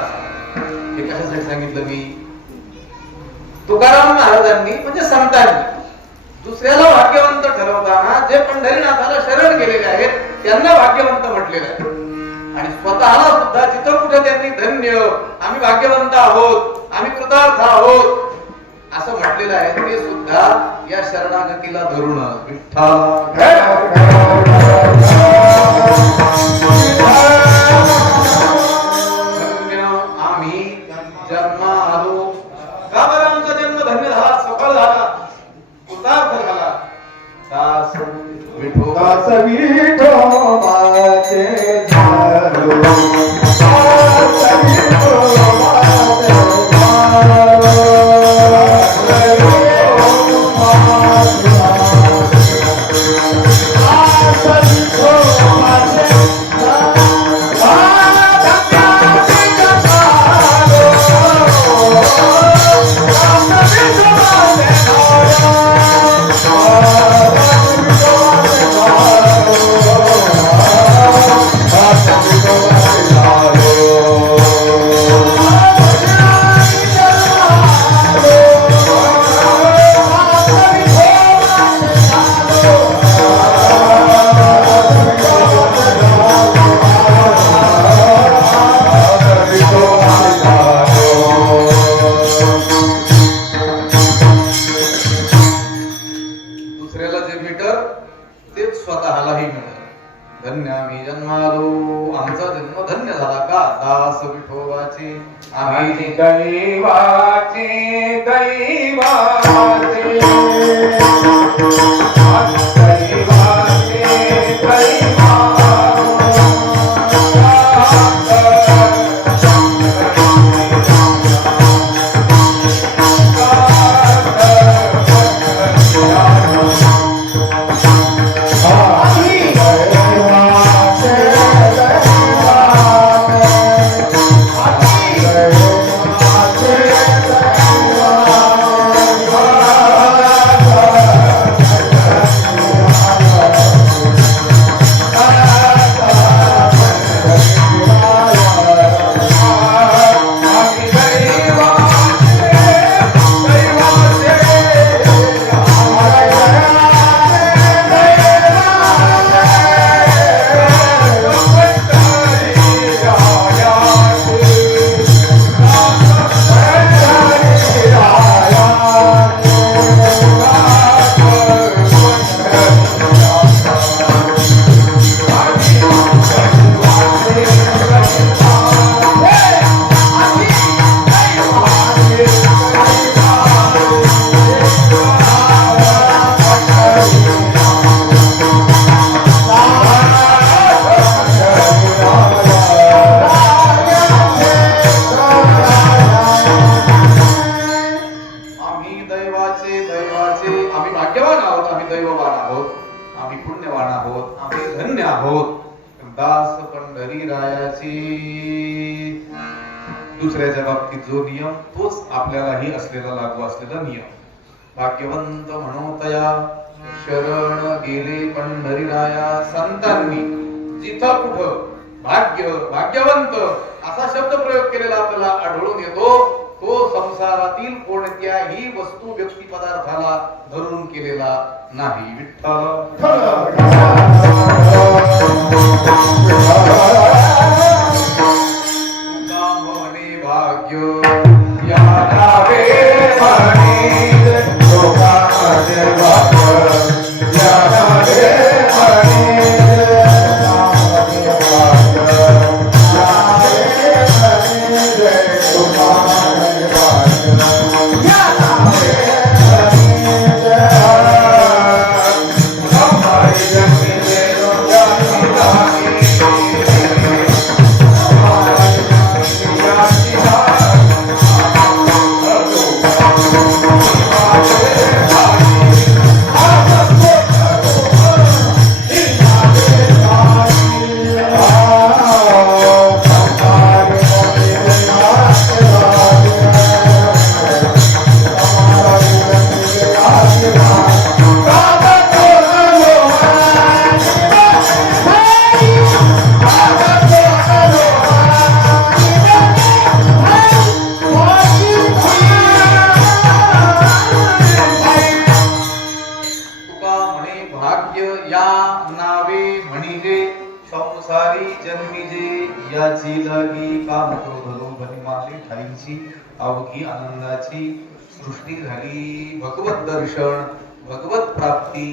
हे कशासाठी सांगितलं मी? तुकाराम महाराजांनी म्हणजे संतांनी दुसऱ्याला भाग्यवंत ठरवताना जे पंढरीनाथाला शरण गेलेले आहेत त्यांना भाग्यवंत म्हटलेलं आहे. आणि स्वतःला सुद्धा जिथं कुठे त्यांनी धन्य, आम्ही भाग्यवंत आहोत, आम्ही कृतार्थ आहोत असं म्हटलेलं आहे. ते सुद्धा या शरणागतीला धरून आम्ही जन्म आलो. का बरं आमचा जन्म धन्य झाला, सफल झाला, कृतार्थ झाला? दास विठो दास विठोबाचे झालो, दास विठोबाचे झालो. आपल्याला जे मीटर तेच स्वतःलाही मिळत. धन्य आम्ही जन्मालो, आमचा जन्म धन्य झाला का दास विठोबाचे आम्ही दैवाचे दैवाचे दुसऱ्याच्या बाबतीत जो नियम तोच आपल्यालाही असलेला लागू असलेला नियम. भाग्यवंत म्हणोतया शरण गेले पंढरीराया. संतांनी जिथं कुठं भाग्य भाग्यवंत असा शब्द प्रयोग केलेला आपल्याला आढळून येतो. तो संसारातील कोणत्याही वस्तू व्यक्ती पदार्थाला धरून केलेला नाही. विठ्ठल अवघी आनंदाची सृष्टी झाली. भगवत दर्शन, भगवत प्राप्ती,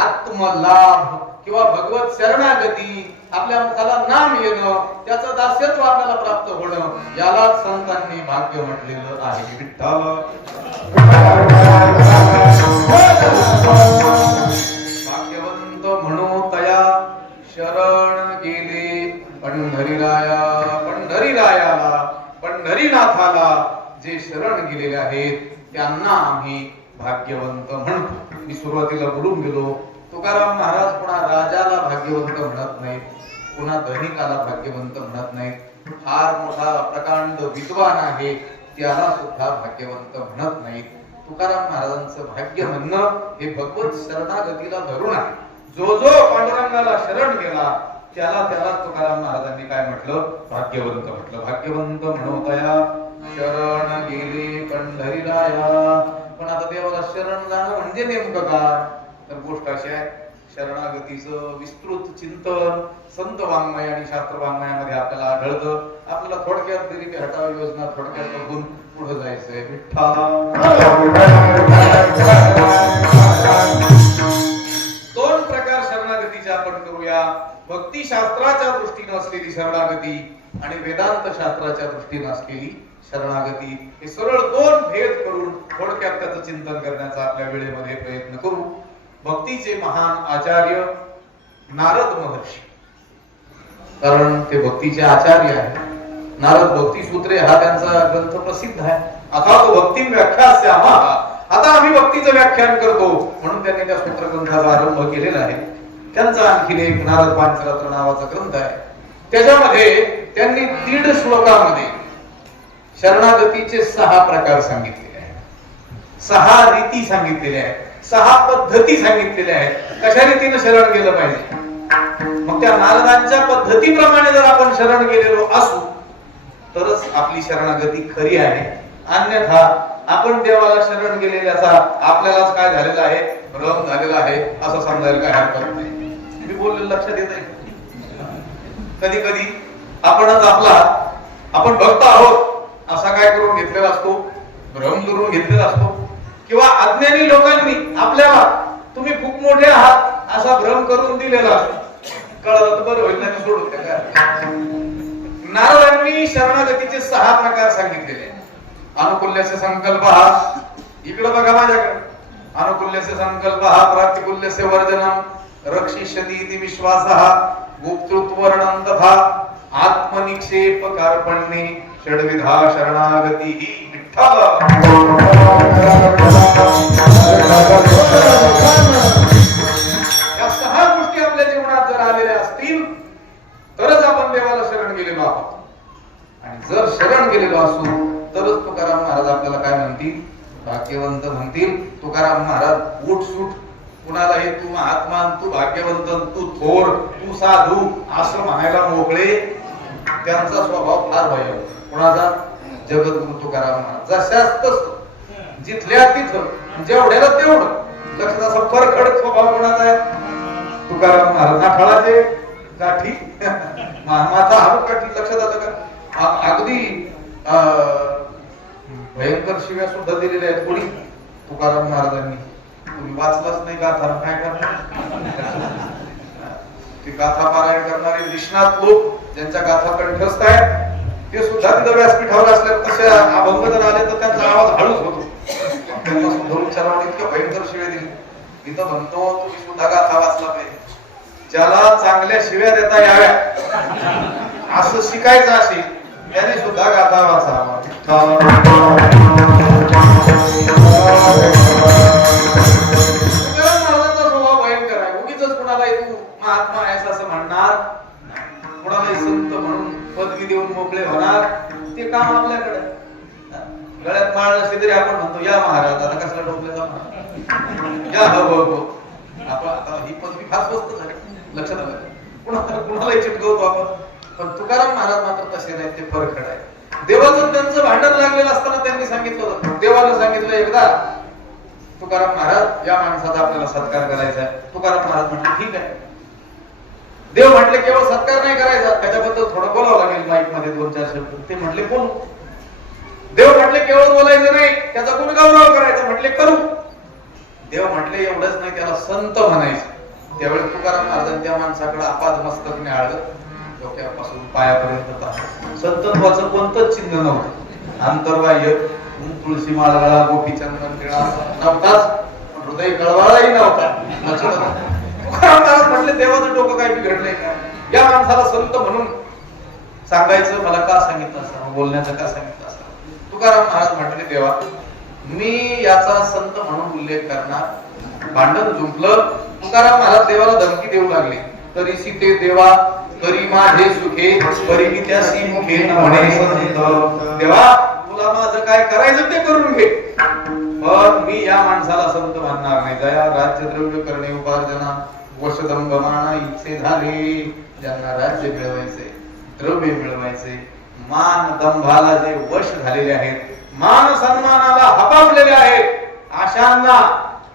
आत्मलाभ किंवा भगवत शरणागती, आपल्या मुखाला नाम येणं, त्याचं दास्यत्व आपल्याला प्राप्त होणं, याला संतांनी भाग्य म्हटलेलं आहे. विठ्ठल भाग्यवंत म्हणो तया शरण गेले पंढरीराया. पंढरीरायाला, पंढरीनाथाला जे शरण गेलेले आहेत त्यांना आम्ही भाग्यवंत म्हणतो. मी सुरुवातीला बोलून गेलो, तुकाराम महाराज पुन्हा राजाला भाग्यवंत म्हणत नाहीत, पुन्हा धनिकाला भाग्यवंत म्हणत नाहीत. फार मोठा प्रकांड विद्वान आहे त्याला सुद्धा भाग्यवंत म्हणत नाहीत. तुकाराम महाराजांचं भाग्य म्हणणं हे भगवत शरणागतीला धरून आहे. जो जो पांडुरंगाला शरण गेला त्याला त्याला तुकाराम महाराजांनी काय म्हटलं? भाग्यवंत म्हटलं. भाग्यवंत म्हणोतया शरण गेले पंढरीराया. पण आता देवाला शरण जाणं म्हणजे नेमकं काय? तर गोष्ट अशी आहे, शरणागतीचं विस्तृत चिंतन संत वाङ्मय आणि शास्त्र वाङ्मयामध्ये आपल्याला आढळतं. आपल्याला थोडक्यात तरी हटाव योजना थोडक्यात बघून पुढे जायचंय. विठ्ठल आपण करूया. भक्ती शास्त्राच्या दृष्टीने असलेली शरणागती आणि वेदांत शास्त्राच्या दृष्टीने असलेली शरणागती हे सरळ दोन भेद करून थोडक्यात त्याचं चिंतन करण्याचा आपल्या वेळेमध्ये प्रयत्न करू. भक्तीचे महान आचार्य नारद महर्षी, कारण ते भक्तीचे आचार्य आहेत. नारद भक्ती सूत्रे हा त्यांचा ग्रंथ प्रसिद्ध आहे. आता तो भक्ती व्याख्यास्य आम्हा, आता आम्ही भक्तीचं व्याख्यान करतो म्हणून त्यांनी त्या सूत्रग्रंथाचा आरंभ केलेला आहे. त्यांचा आणखी एक नारद पांचरात्र नावाचा ग्रंथ आहे. त्याच्यामध्ये त्यांनी 1.5 श्लोकामध्ये शरणागतीचे 6 प्रकार सांगितलेले आहेत, 6 रीती सांगितलेल्या आहेत, 6 पद्धती सांगितलेल्या आहेत, कशा रीतीने शरण गेलं पाहिजे. मग त्या नारदांच्या पद्धतीप्रमाणे जर आपण शरण गेलेलो असू तरच आपली शरणागती खरी आहे. अन्यथा आपण देवाला शरण गेलेल्याचा आपल्यालाच काय झालेला आहे, भ्रम झालेला आहे असं समजायला काय हरकत नाही. मी बोललेलं लक्षात येत आहे. कधी कधी आपणच आपण भक्त आहोत असा काय करून घेतलेला असतो, भ्रम करून घेतलेला असतो, किंवा अज्ञानी लोकांनी आपल्याला तुम्ही खूप मोठे आहात असा भ्रम करून दिलेला असतो. कळलं तर बरं होईल, नाही सोडून द्या. नारदांनी शरणागतीचे 6 प्रकार सांगितलेले. अनुकूल्यस्य संकल्प हा, इकडे बघा माझ्याकडे. अनुकूल्यस्य संकल्प हा, प्रातिकूल्यस्य वर्जनम, रक्षिष्यति इति विश्वासः, गुप्तृत्वर्णं तथा आत्मनिक्षेप कार्पण्ये षड्विधा शरणागती विठ्ठल. या 6 गोष्टी आपल्या जीवनात जर आलेल्या असतील तरच आपण देवाला शरण गेलेलो आहोत. आणि जर शरण गेलेलो असू तरच तुकाराम महाराज आपल्याला काय म्हणतील, भाग्यवंत म्हणतील. तुकाराम महाराज उठसूट कुणालाही तू महात्मा, तू भाग्यवंत, तू थोर, तू साधू असं म्हणायला मोकळे. त्यांचा स्वभाव फार भयावह. कुणाचा? जगद्गुरु तुकाराम महाराज. जशाच तसं, जिथल्या तिथं, जेवढ्याला तेवढं. लक्षात असा फरखड स्वभाव कोणाचा आहे? तुकाराम महाराज. नाठाळाचे काठी, माथा हात काठी. लक्षात आलं का? अगदी भयंकर शिव्या सुद्धा दिलेल्या आहेत कोणी, तुकाराम महाराजांनी. तुम्ही वाचलाच नाही गाथा, काय करणार? ती गाथा पारायण करणारे निष्णात लोक ज्यांच्या गाथा कंठस्थ आहेत ते सुद्धा तिथं व्यासपीठावर असल्यावर कसे अभंग जर आले तर त्यांचा आवाज हळूच होतो. त्यांना सुद्धा उच्चाराने इतक्या भयंकर शिव्या दिली. तिथं म्हणतो तुम्ही सुद्धा गाथा वाचला पाहिजे. ज्याला चांगल्या शिव्या देता याव्या असं शिकायचं असेल त्याने सुद्धा गाथा वाचावा. महाराजांचा स्वभाव भयंकर आहे. उगीच कुणालाही तू महात्मा आहेस असं म्हणणार, कुणालाही संत म्हणून पदवी देऊन मोकळे होणार, ते काम आपल्याकडे. गळ्यात माळ नसली तरी आपण म्हणतो या महाराज, आता कसला डोकल्याचा महाराज, या हो. आपण आता ही पदवी फार स्वस्त झाली. लक्षात आलं? कुणालाही चिटकवतो आपण. पण तुकाराम महाराज मात्र तसे नाही, ते फरकड आहे. देवाचं त्यांचं भांडण लागलेलं असताना त्यांनी सांगितलं होतं, देवाला सांगितलं एकदा, तुकाराम महाराज या माणसाचा आपल्याला सत्कार करायचा आहे. तुकाराम महाराज म्हटले ठीक आहे. देव म्हटले केवळ सत्कार नाही करायचा, त्याच्याबद्दल थोडं बोलावं लागेल माईक मध्ये 2-4 शब्द. ते म्हटले कोण? देव म्हटले केवळ बोलायचं नाही, त्याचा कोण गौरव करायचा. म्हटले करू. देव म्हटले एवढंच नाही, त्याला संत म्हणायचं. त्यावेळी तुकाराम महाराजांनी त्या माणसाकडे आपाद मस्तक निहाळलं, डोक्यापासून पायापर्यंत. संतत्वाचं कोणतंच चिन्ह नव्हतं. अंतर्बाह्य तुळशी माळगळा, गोपीचंदन टिळा नव्हताच, हृदय कळवाळाही नव्हता. तुकाराम महाराज म्हटले देवाचं डोकं काय बिघडलंय का? या माणसाला संत म्हणून सांगायचं मला का सांगितलं असं, बोलण्याचं का सांगितलं असं? तुकाराम महाराज म्हटले देवा मी याचा संत म्हणून उल्लेख करणार. भांडण जुंपलं. तुकाराम महाराज देवाला धमकी देऊ लागले. तरी सीते देवा तरी माझे सुखे, परी त्यासी मुखे म्हणे देवा तुला माझं काय करायचं ते करून घे, पण मी या माणसाला संत म्हणणार नाही. दया राज्य द्रव्य करणे उपार्जना वशदंभ माना इच्छे झाले. ज्यांना राज्य मिळवायचे, द्रव्य मिळवायचे, मान दंभाला जे वश झालेले आहेत, मान सन्मानाला हपापलेले आहेत, अशांना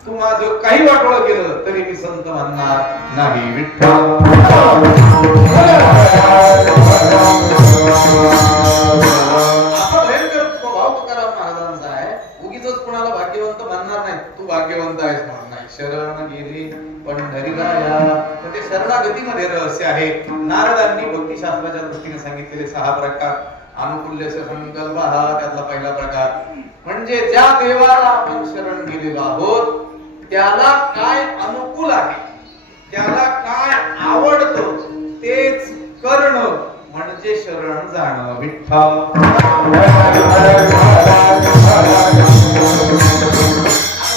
तू माझं काही वाटोळं केलं तरी मी संत म्हणणार नाही. विठ्ठल भयंकर स्वभाव तुकाराम महाराजांचा आहे. उगीच कुणाला भाग्यवंत म्हणणार नाही, तू भाग्यवंत आहेस म्हणणार नाही. शरण गेले पंढरीला, तर ते शरणागतीमध्ये रहस्य आहे. नारदांनी भक्तिशास्त्राच्या दृष्टीने सांगितलेले 6 प्रकार. अनुकूल्यस्य संकल्प हा त्यातला पहिला प्रकार. म्हणजे ज्या देवाला आपण शरण गेलेलो आहोत त्याला काय अनुकूल आहे, त्याला काय आवडतं तेच करणं म्हणजे शरण जाणं. विठ्ठल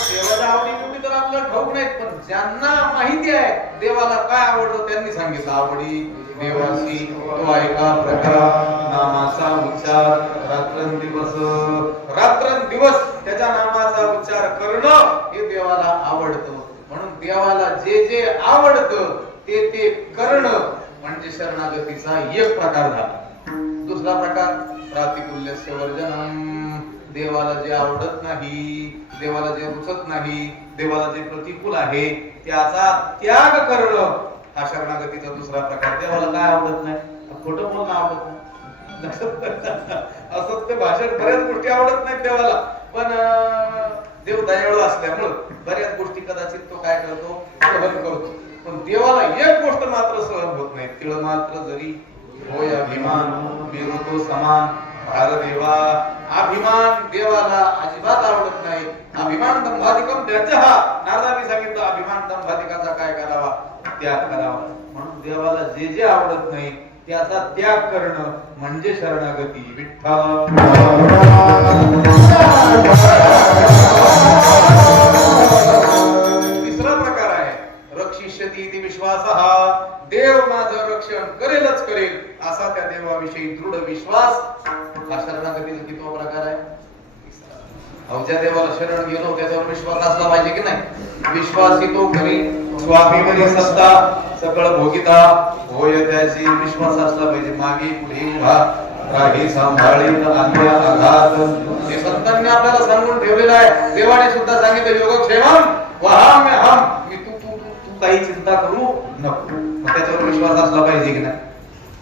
देवाला आवडी निवडी तर आपल्याला ठाऊक नाहीत, पण ज्यांना माहिती आहे देवाला काय आवडतं त्यांनी सांगितलं. आवडी देवाशी तो ऐका प्रकार नामाचा उच्चार रात्रंदिवस त्याच्या नामाचा उच्चार करणं हे देवाला आवडतं. म्हणून देवाला जे जे आवडतं ते करणं म्हणजे शरणागतीचा एक प्रकार झाला. दुसरा प्रकार प्रातिकूल्यस्य वर्जनम. देवाला जे आवडत नाही, देवाला जे रुचत नाही, देवाला जे प्रतिकूल आहे त्याचा त्याग करणं हा शरणागतीचा दुसरा प्रकार. देवाला काय आवडत नाही? खोटं बोलणं आवडत नाही, असत्य भाषण, बऱ्याच गोष्टी आवडत नाहीत देवाला. पण देव दयाळू असल्यामुळं बऱ्याच गोष्टी कदाचित तो काय करतो, सहन करतो. पण देवाला एक गोष्ट मात्र सहन होत नाही. तिळ मात्र जरी होय अभिमान विरुद्ध समान भारदेवा. अभिमान देवाला अजिबात आवडत नाही. अभिमान दंभाधिकम त्याचा नारदांनी सांगितलं अभिमान दंभाधिकाचा काय करावा, त्याग करावा. म्हणून देवाला जे जे आवडत नाही त्याचा त्याग करणं म्हणजे शरणागती. विठ्ठल तिसरा प्रकार आहे रक्षिष्यति इति विश्वासः. देव माझं रक्षण करेलच करेल असा त्या देवाविषयी दृढ विश्वास हा शरणागतीचा कितवा प्रकार आहे? ज्या देवाला शरण गेलो त्याच्यावर विश्वास असला पाहिजे की नाही? विश्वासी तो करी स्वामीवरी सत्ता सकळ भोगिता होय त्याची विश्वास असला पाहिजे. मागे पुढे उभा राही सांभाळीत अन्य आघात. हे संतांनी आपल्याला सांगून ठेवलेलं आहे. देवाने सुद्धा सांगितलं योगक्षेमम वहाम्यहम. मी तू काही चिंता करू नको. त्याच्यावर विश्वास असला पाहिजे की नाही?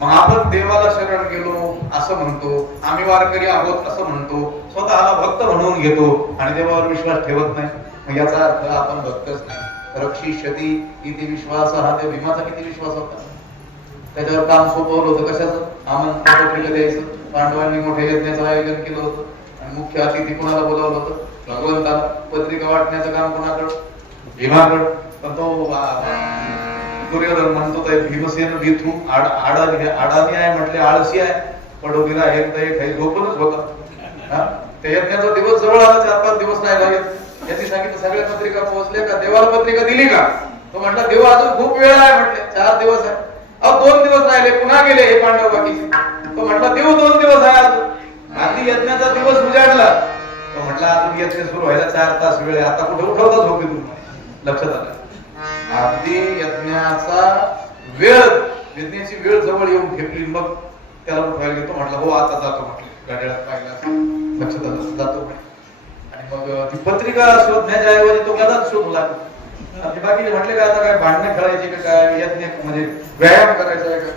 मग आपण देवाला शरण गेलो असं म्हणतो, आम्ही वारकरी आहोत असं म्हणतो, स्वतःला भक्त म्हणून घेतो आणि देवावर विश्वास ठेवत नाही. मग याचा अर्थ आपण भक्तच नाही. रक्षिष्यति इति विश्वास हा त्या भीमाचा किती विश्वास होता. त्याच्यावर काम सोपवलं होतं. कशाचं? आमंत्रण द्यायचं. पांडवांनी मोठ्या यज्ञाचं आयोजन केलं होतं आणि मुख्य अतिथी कोणाला बोलावलं होतं? भगवंताला. पत्रिका वाटण्याचं काम कोणाकडं? भीमाकडं. पण तो दुर्योधन म्हणतो भीमसेन भीतू आडानी आहे म्हटले, आळशी आहे, पडोबीरा आहे, काही झोपूनच होता. त्या यज्ञाचा दिवस जवळ आला, 4-5 दिवस नाही लागले. यांनी सांगितलं सगळ्या पत्रिका पोहोचल्या का? देवाला पत्रिका दिली का? तो म्हटला देव अजून खूप वेळ आहे म्हटले. 4 दिवस आहे. 2 दिवस राहिले, पुन्हा गेले हे पांडव बाकीचे. तो म्हटला देव 2 दिवस आहे अजून. अगदी यज्ञाचा दिवस उजाडला. तो म्हटला अजून यज्ञ सुरू व्हायला 4 तास वेळ आहे. आता कुठे उठवता झोपेतून? लक्षात आलं. अगदी यज्ञाचा वेळ, यज्ञाची वेळ जवळ येऊन ठेपली. मग त्याला उठवायला घेतो. म्हटलं हो आता जातो म्हटलं. गाड्यात पाहिला, लक्षात आलं, जातो म्हणे. आणि मग ती पत्रिका शोधण्याच्या ऐवजी तो गदाच शोधू लागला. बाकीचे म्हटले काय आता काय भांडणे खेळायचे का काय, यज्ञ म्हणजे व्यायाम करायचा आहे का?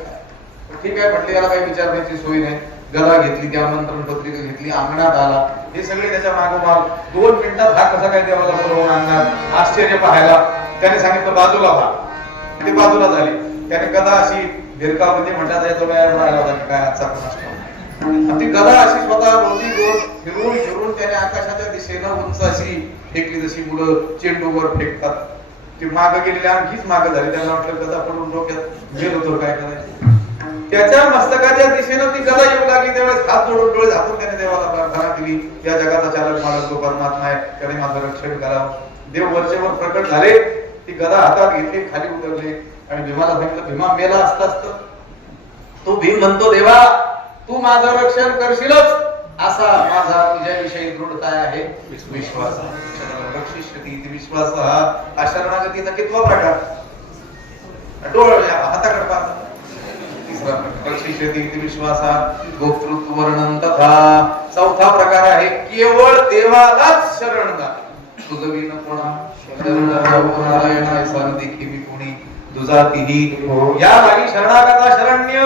ठीक आहे म्हटले, याला काही विचारण्याची सोय नाही. गदा घेतली, त्या आमंत्रण पत्रिका घेतली, अंगणात आला. हे सगळे त्याच्या मागोमाग 2 मिनिटात हा कसा काय देवाला बोलवून आणणार? आश्चर्य पाहायला. त्याने सांगितलं बाजूला व्हा. ते बाजूला झाले. त्याने गदा अशी भिरकावली. म्हटलं याचा व्यायाम राहिला होता काय आजचा पण असतो. ती गदा अशी स्वतः भोवती गोल फिरून फिरून त्याने आकाशाच्या दिशेनं उंच अशी फेकली, जशी मुलं चेंडूवर फेकतात. ती मागं गेलेली आणखीच मागं झाली. त्याला वाटलं गदा पडून डोक्यात गेलो तर काय करायचं. त्याच्या मस्तकाच्या दिशेनं ती गदा येऊ लागली. त्यावेळेस हात जोडून डोळे झाकून त्याने देवाला प्रार्थना केली, या जगाचा चालक मालक जो परमात्मा आहे त्याने माझं रक्षण करावं. देव वरचेवर प्रकट झाले. ती गदा हातात घेतली, खाली उतरले आणि भीमाला सांगितलं भीमा मेला असतास तर? तो भीम म्हणतो देवा तू माझं रक्षण करशीलच असा माझा तुझ्याविषयी दृढता आहे, विश्वास आहे. रक्षिष्यति इति विश्वास हा शरणागतीचा कितवा प्रकार? डोळे हाताकडे पाहतात. तिसरा प्रकार रक्षिष्यति इति विश्वास हा गोप्तृत्व वर्णन तथा. चौथा प्रकार आहे केवळ देवालाच शरण जा. तुझं विण कोणा नारायण ऐसा देखी मी कोणी तुझा तिही या भागी शरणागता शरण्य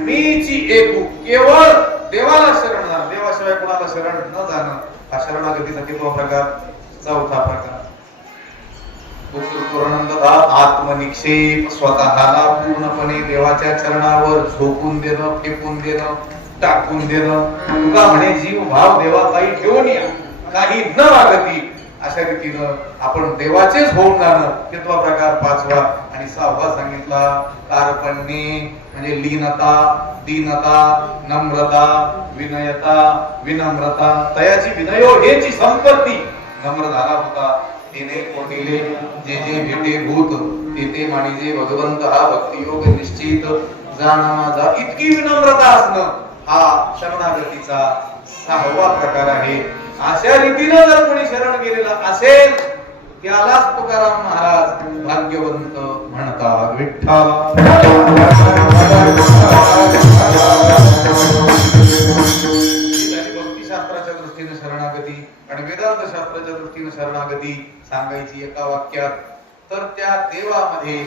मीची एकू. केवळ देवाला शरण जा. देवाशिवाय कोणाला शरण न जाणं हा शरणागतीचा कितवा प्रकार? चौथा प्रकार. आत्म आत्मनिक्षेप, स्वतःला पूर्णपणे देवाच्या चरणावर झोकून देणं, फेकून देणं, टाकून देणं. तुका म्हणे जीव भाव देवापायी ठेवून या, काही न वागती. अशा रीतीनं आपण देवाचेच होऊन जाणं, कितवा प्रकार? पाचवा. आणि सहावा सांगितला कार्पण्ये, म्हणजे लीनता, दीनता, नम्रता, विनयता, विनम्रता. तयाची विनयो हेची संपत्ती. नम्र झाला होता तिने कोटिले, जे जे भेटे भूत ते ते मानिजे भगवंत. हा भक्ती योग निश्चित जाणा माझा. इतकी विनम्रता असणं हा शरणागतीचा सहावा प्रकार आहे. अशा रीतीनं जर कोणी शरण गेलेला असेल त्यालाच तुकाराम महाराज भाग्यवंत म्हणतात. विठ्ठल भक्तिशास्त्राच्या दृष्टीने शरणागती आणि वेदांत शास्त्राच्या दृष्टीने शरणागती सांगायची एका वाक्यात, तर त्या देवामध्ये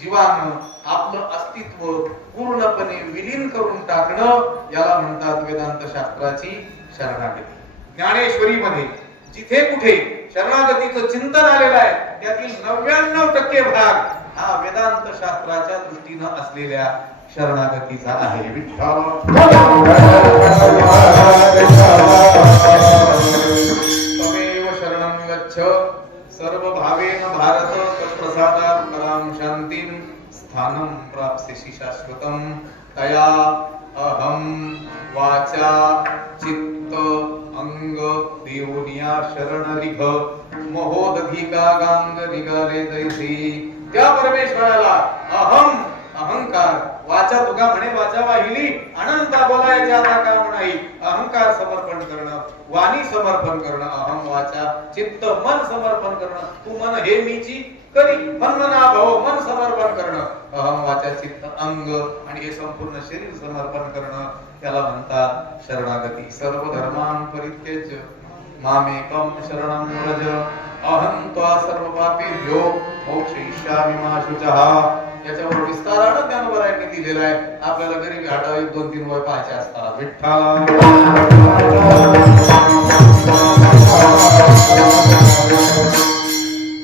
जीवानं आपलं अस्तित्व पूर्णपणे विलीन करून टाकणं याला म्हणतात वेदांत शास्त्राची शरणागती. ज्ञानेश्वरी मध्ये जिथे कुठे शरणागतीचं चिंतन आलेलं आहे त्यातील 99% भाग हा वेदांत शास्त्राच्या दृष्टीनं असलेल्या शरणागतीचा आहे. विठ्ठल तमेव शरणं गच्छ सर्व भावेन भारत तत्प्रसादात् परां शान्तिं स्थानं प्राप्स्यसि शाश्वतं. तया अहं वाचा चित्त अंग देवनिया शरण रिघ महोदधिका गांग निगाले दैसी. त्या परमेश्वराला अहम अहंकार, वाचा तुका म्हणे वाचा वाहिली अनंता बोलायचे आता काम नाही. अहंकार समर्पण करणं, वाणी समर्पण करणं, अहम वाचा चित्त मन समर्पण करणं. तू मन हे मीची करी मन मना भाव मन समर्पण करणं. अहम वाचा चित्त अंग आणि हे संपूर्ण शरीर समर्पण करणं त्याला म्हणतात शरणागती. सर्व धर्मान् परित्यज्य मामेकं शरणं व्रज अहं त्वा सर्व पापेभ्यो मोक्षयिष्यामि मा शुचः. याच्यावर विस्ताराने ज्ञानोबरायांनी दिलेला आहे. आपल्याला गरीबी हटाव 1-2-3 वय पाहायचे असतात. विठ्ठल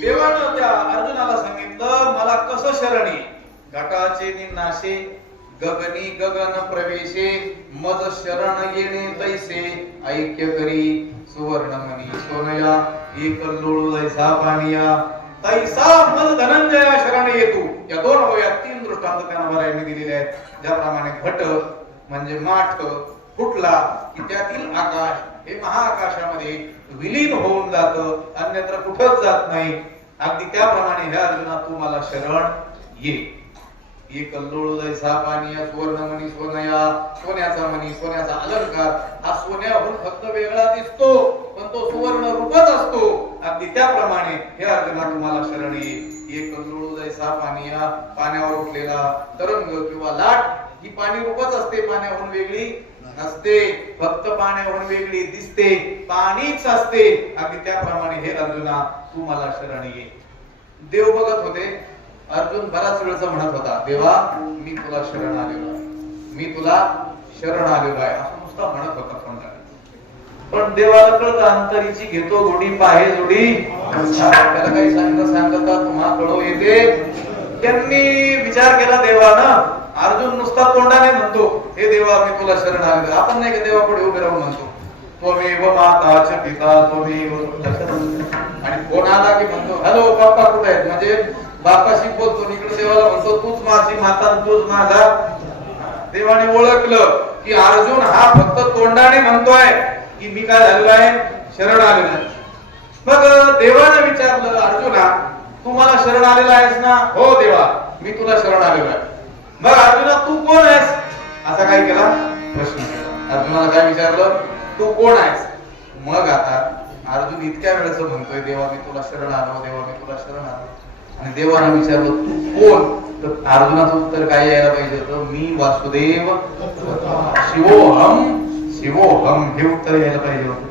देवानं त्या अर्जुनाला सांगितलं मला कसं शरण ये. घटाचे निनाशे गगनी गगन प्रवेशे मज शरण येणे तैसे ऐक्य करी सुवर्णमणी सोनया एक लोळू जैसा पानिया तैसा मज धनंजया शरण येतू. या 2 वयात 3 दृष्टांत ज्ञानोबरायांनी दिलेले आहेत. ज्याप्रमाणे घट म्हणजे माठ फुटला की त्यातील आकाश हे महाआकाशामध्ये विलीन होऊन जातं, अन्यत्र कुठंच जात नाही. अगदी त्याप्रमाणे हे अर्जुना तू मला शरण ये. एक लोळू जैसा पानिया सुवर्णमणी सोनया. सोन्याचा मणी, सोन्याचा अलंकार हा सोन्याहून फक्त वेगळा दिसतो पण तो सुवर्ण रूपच असतो. अगदी त्याप्रमाणे हे अर्जुना तुम्हाला शरण ये. एक लोळू जैसा पानिया, पाण्यावर उठलेला तरंग किंवा लाट ही पाणी रूपच असते, पाण्याहून वेगळी नसते, फक्त पाण्याहून वेगळी दिसते, पाणीच असते. अगदी त्याप्रमाणे हे अर्जुना तू मला शरण ये. देव बघत होते. अर्जुन बराच वेळचा म्हणत होता देवा मी तुला शरण आलेलो आहे, मी तुला शरण आलेलो आहे असं नुसता म्हणत होता तोंडाने. पण देवाला कळतं अंतरीची घेतो गोडी पाहे जोडी. त्याला काही सांगता तुम्हा कळव येते. त्यांनी विचार केला देवानं. अर्जुन नुसता तोंडाने म्हणतो हे देवा मी तुला शरण आलेलो. आपण नाही का देवापुढे उभे राहून म्हणतो त्वमेव माता च पिता त्वमेव. आणि फोन आला की म्हणतो हॅलो पप्पा कुठे आहेत, म्हणजे बापाशी बोलतो. इकडे देवाला म्हणतो तूच माझी माता तूच माझा. देवाने ओळखलं की अर्जुन हा फक्त तोंडाने म्हणतोय की मी काय झालेलो आहे शरण आलेलो आहे. मग देवाने विचारलं अर्जुना तू मला शरण आलेला आहेस ना. हो देवा मी तुला शरण आलेलो आहे. मग अर्जुना तू कोण आहेस असा काय केला प्रश्न केला. अर्जुनाला काय विचारलं तू कोण आहेस. मग आता अर्जुन इतक्या वेळेच म्हणतोय देवा मी तुला शरण आलो, देवा मी तुला शरण आलो. आणि देवाने विचारलं तू कोण, तर अर्जुनाचं उत्तर काय यायला पाहिजे होतं मी वासुदेव शिवोहम शिवोहम हे उत्तर यायला पाहिजे होतं.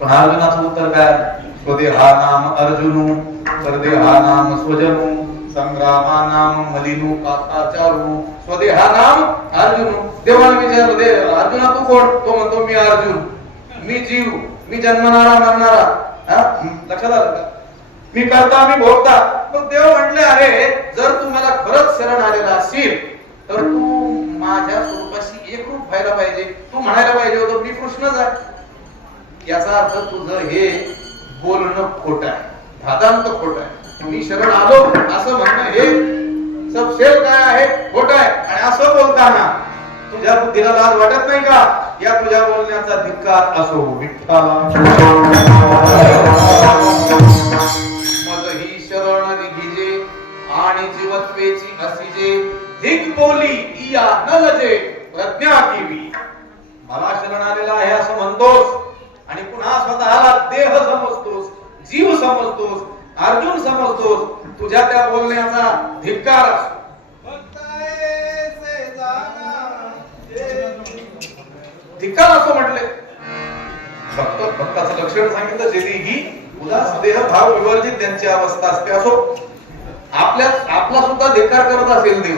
पण अर्जुनाचं उत्तर काय स्वदेहा नाम अर्जुनु परदेहा नाम स्वजनु संग्रामानाम मलिनु काताचारू स्वदेहा नाम अर्जुनु. देवाने विचारलं दे अर्जुना तू कोण, तो म्हणतो मी अर्जुन, मी जीव, मी जन्मणारा मरणारा. लक्षात आलं का, मी करता मी भोगता. मग देव म्हटले अरे आहे, जर तू मला खरंच शरण आलेला असेल तर तू माझ्या स्वरूपाशी एकरूप व्हायला पाहिजे. तू म्हणायला पाहिजे होतं मी कृष्णच आहे. याचा अर्थ तुझं हे बोलणं खोट आहे, धादांत खोट आहे. मी शरण आलो असं म्हणणं हे सबसेल काय आहे, खोट आहे. आणि असं बोलताना तुझ्या बुद्धीला लाज वाटत नाही का? या तुझ्या बोलण्याचा धिक्कार असो विठ्ठला. मग ही शरण निघिजे आणि जीवत्वेची असिजे धिक बोली इया न लजे प्रज्ञा केवी. मला शरण आलेला आहे असं म्हणतोस आणि पुन्हा स्वतःला देह समजतोस, जीव समजतोस, अर्जुन समजतोस. तुझ्या त्या बोलण्याचा धिक्कार असो. धिक्कार असो म्हटले. भक्ताचं लक्षण सांगितलं, जेली ही उदास देह भाव विवर्जित त्यांची अवस्था असते. असो आपला सुद्धा धिक्कार करत असेल देव.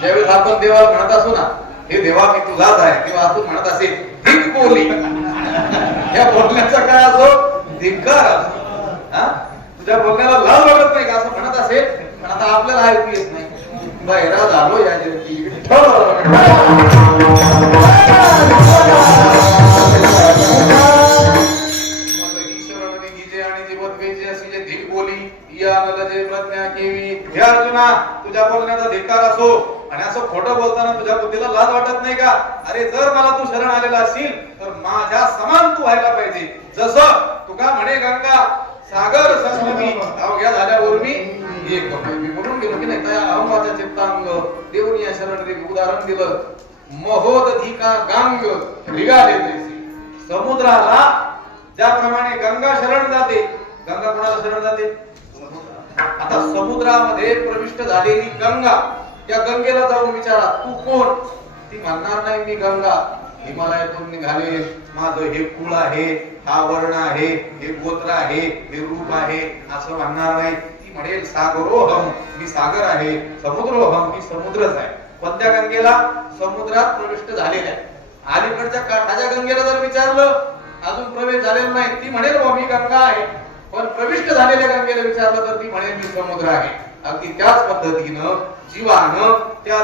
ज्यावेळेस आपण देवाला म्हणत असू ना, हे देवा मी तुझाच आहे, तेव्हा आपण म्हणत असेल धिक बोली. या बोलण्याचा काय असो, धिक्कार असो. तुझ्या बोलण्याला लाज वाटत नाही का असं म्हणत असेल. पण आता आपल्याला ऐकू येत नाही. बहिरा झालो या जगती. अर्जुना तुझ्या बोलण्याचा धिक्कार असो. आणि असं खोटं बोलताना तुझ्या बुद्धीला लाज वाटत नाही का? अरे जर मला तू शरण आलेला असेल तर माझ्या समान तू व्हायला पाहिजे. जसं तुका म्हणे गंगा सागर संगमी अवघ्या झाल्यावर मी एक मी म्हणून गेलो की नाही. त्या अहंवाचा चित्तांग देऊन या शरण उदाहरण दिलं. महोदधिका गांग रिगाले देसी. समुद्राला ज्याप्रमाणे गंगा शरण जाते, गंगा कोणाला शरण जाते? आता समुद्रामध्ये प्रविष्ट झालेली गंगा, त्या गंगेला जाऊन विचारा तू कोण? ती म्हणणार नाही मी गंगा हिमालयातून निघाले, माझं हे कुळ आहे, हा वर्ण आहे, हे गोत्र आहे, हे रूप आहे असं म्हणणार नाही. ती म्हणेल सागरोहम मी सागर आहे, समुद्रोहम मी समुद्रच आहे. पण त्या गंगेला समुद्रात प्रविष्ट झालेल्या आहे. अलीकडच्या काठाच्या गंगेला जर विचारलं, अजून प्रवेश झालेला नाही, ती म्हणेल मी गंगा आहे. पण प्रविष्ट झालेल्या गंगेला विचारलं तर ती म्हणेल मी समुद्र आहे. अगदी त्याच पद्धतीनं जीवानं त्या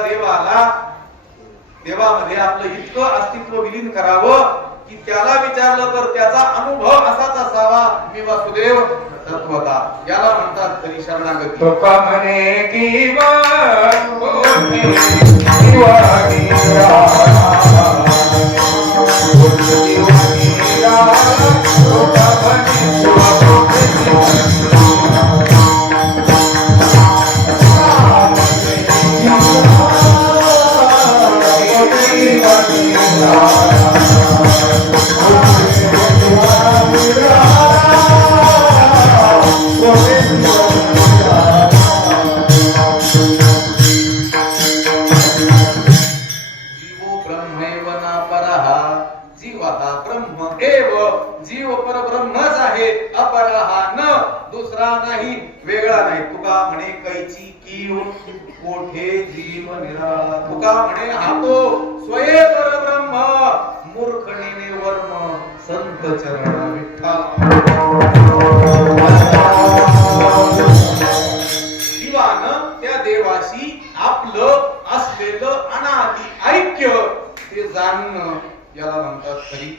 देवामध्ये आपलं इतकं अस्तित्व विलीन करावं की त्याला विचारलं तर त्याचा अनुभव असाच असावा मी वासुदेव तत्वता. याला म्हणतात खरी शरणागती. तुका म्हणे की जीव परब्रह्मच आहे, अपरहा न दुसरा नाही, वेगळा नाही. तुका म्हणे कैची कीव कोठे जीव निराळा. तुका म्हणे हातो स्वये परब्रह्म मूर्खने वर्म संत चरण विठ्ठल. जीवानं त्या देवाशी आपलं असलेलं अनादि ऐक्य ते जाणणं याला म्हणतात खरी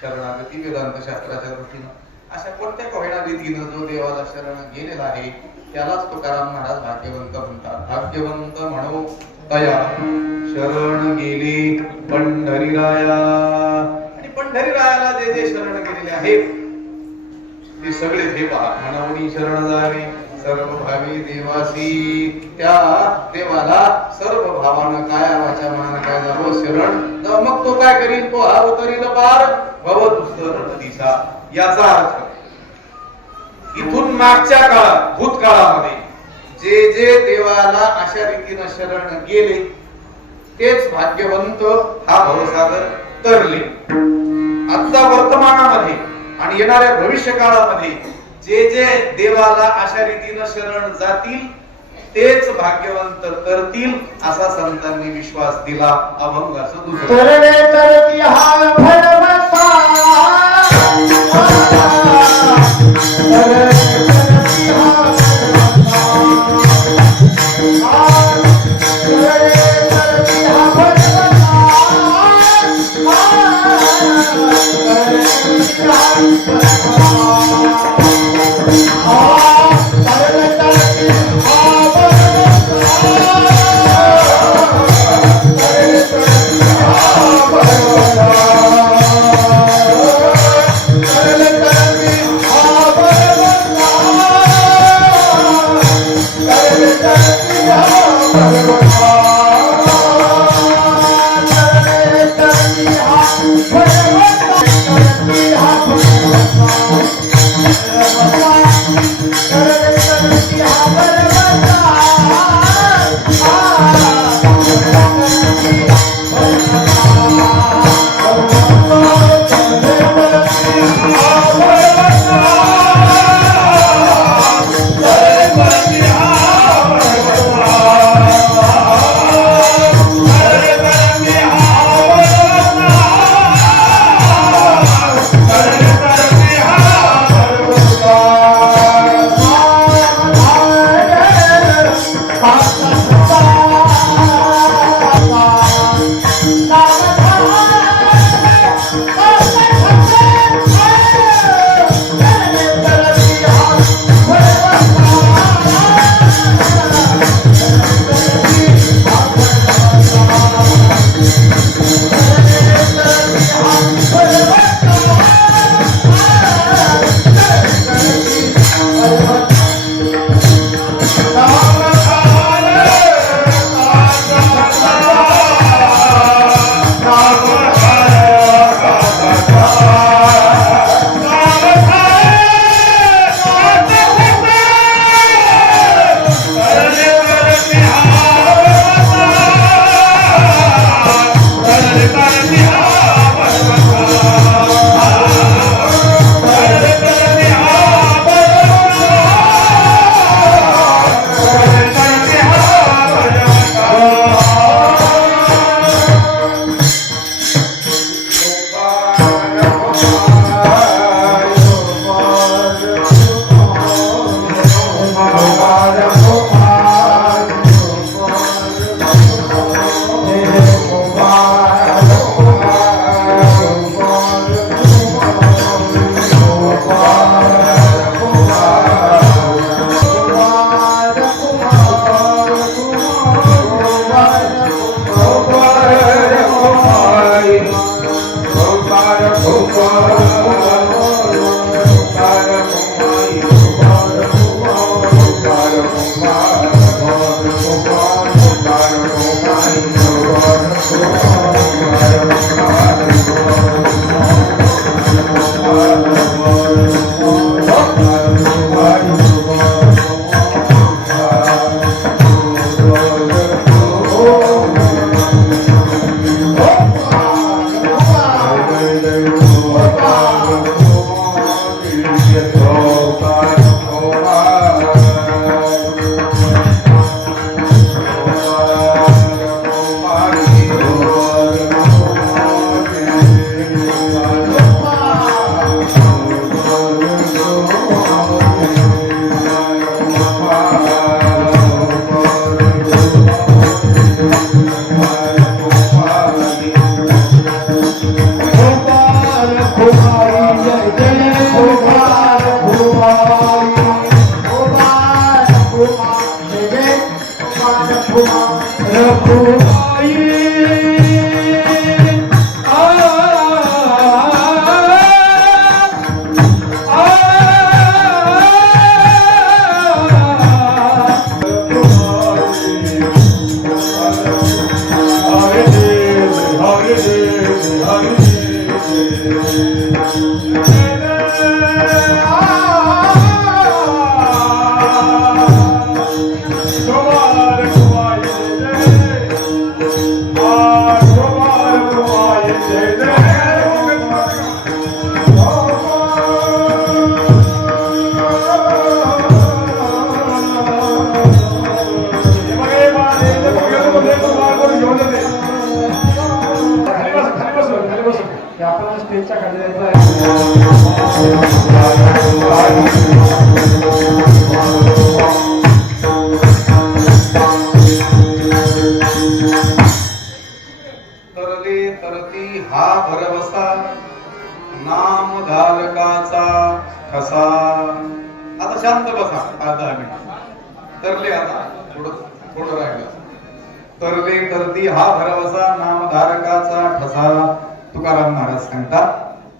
शरणागती. वेदांत शास्त्राच्या दृष्टीनं अशा कोणत्या कोणत्या रीतीनं जो देवाला शरण गेलेला आहे त्यालाच तुकाराम महाराज भाग्यवंत म्हणतात. भाग्यवंत म्हणो तया शरण गेले पंढरीराया. आणि पंढरीरायाला जे जे शरण गेलेले आहेत ते सगळे हे पहा. मनवणी शरण जावे सर्व भावी देवासी. त्या देवाला सर्व भावानं काय वाचा मनानं काय जावं शरण. मग तो काय करील? तो हारो करील पार भव दुसर दिशा. याचा अर्थ इथून मागच्या काळात भूतकाळामध्ये जे जे देवाला अशा रीतीनं शरण गेले तेच भाग्यवंत हा भवसागर तरले. आता वर्तमानामध्ये आणि येणाऱ्या भविष्य काळामध्ये जे जे देवाला अशा रीतीनं शरण जातील तेच भाग्यवंत करतील असा संतांनी विश्वास दिला. अभंग असं दुसरं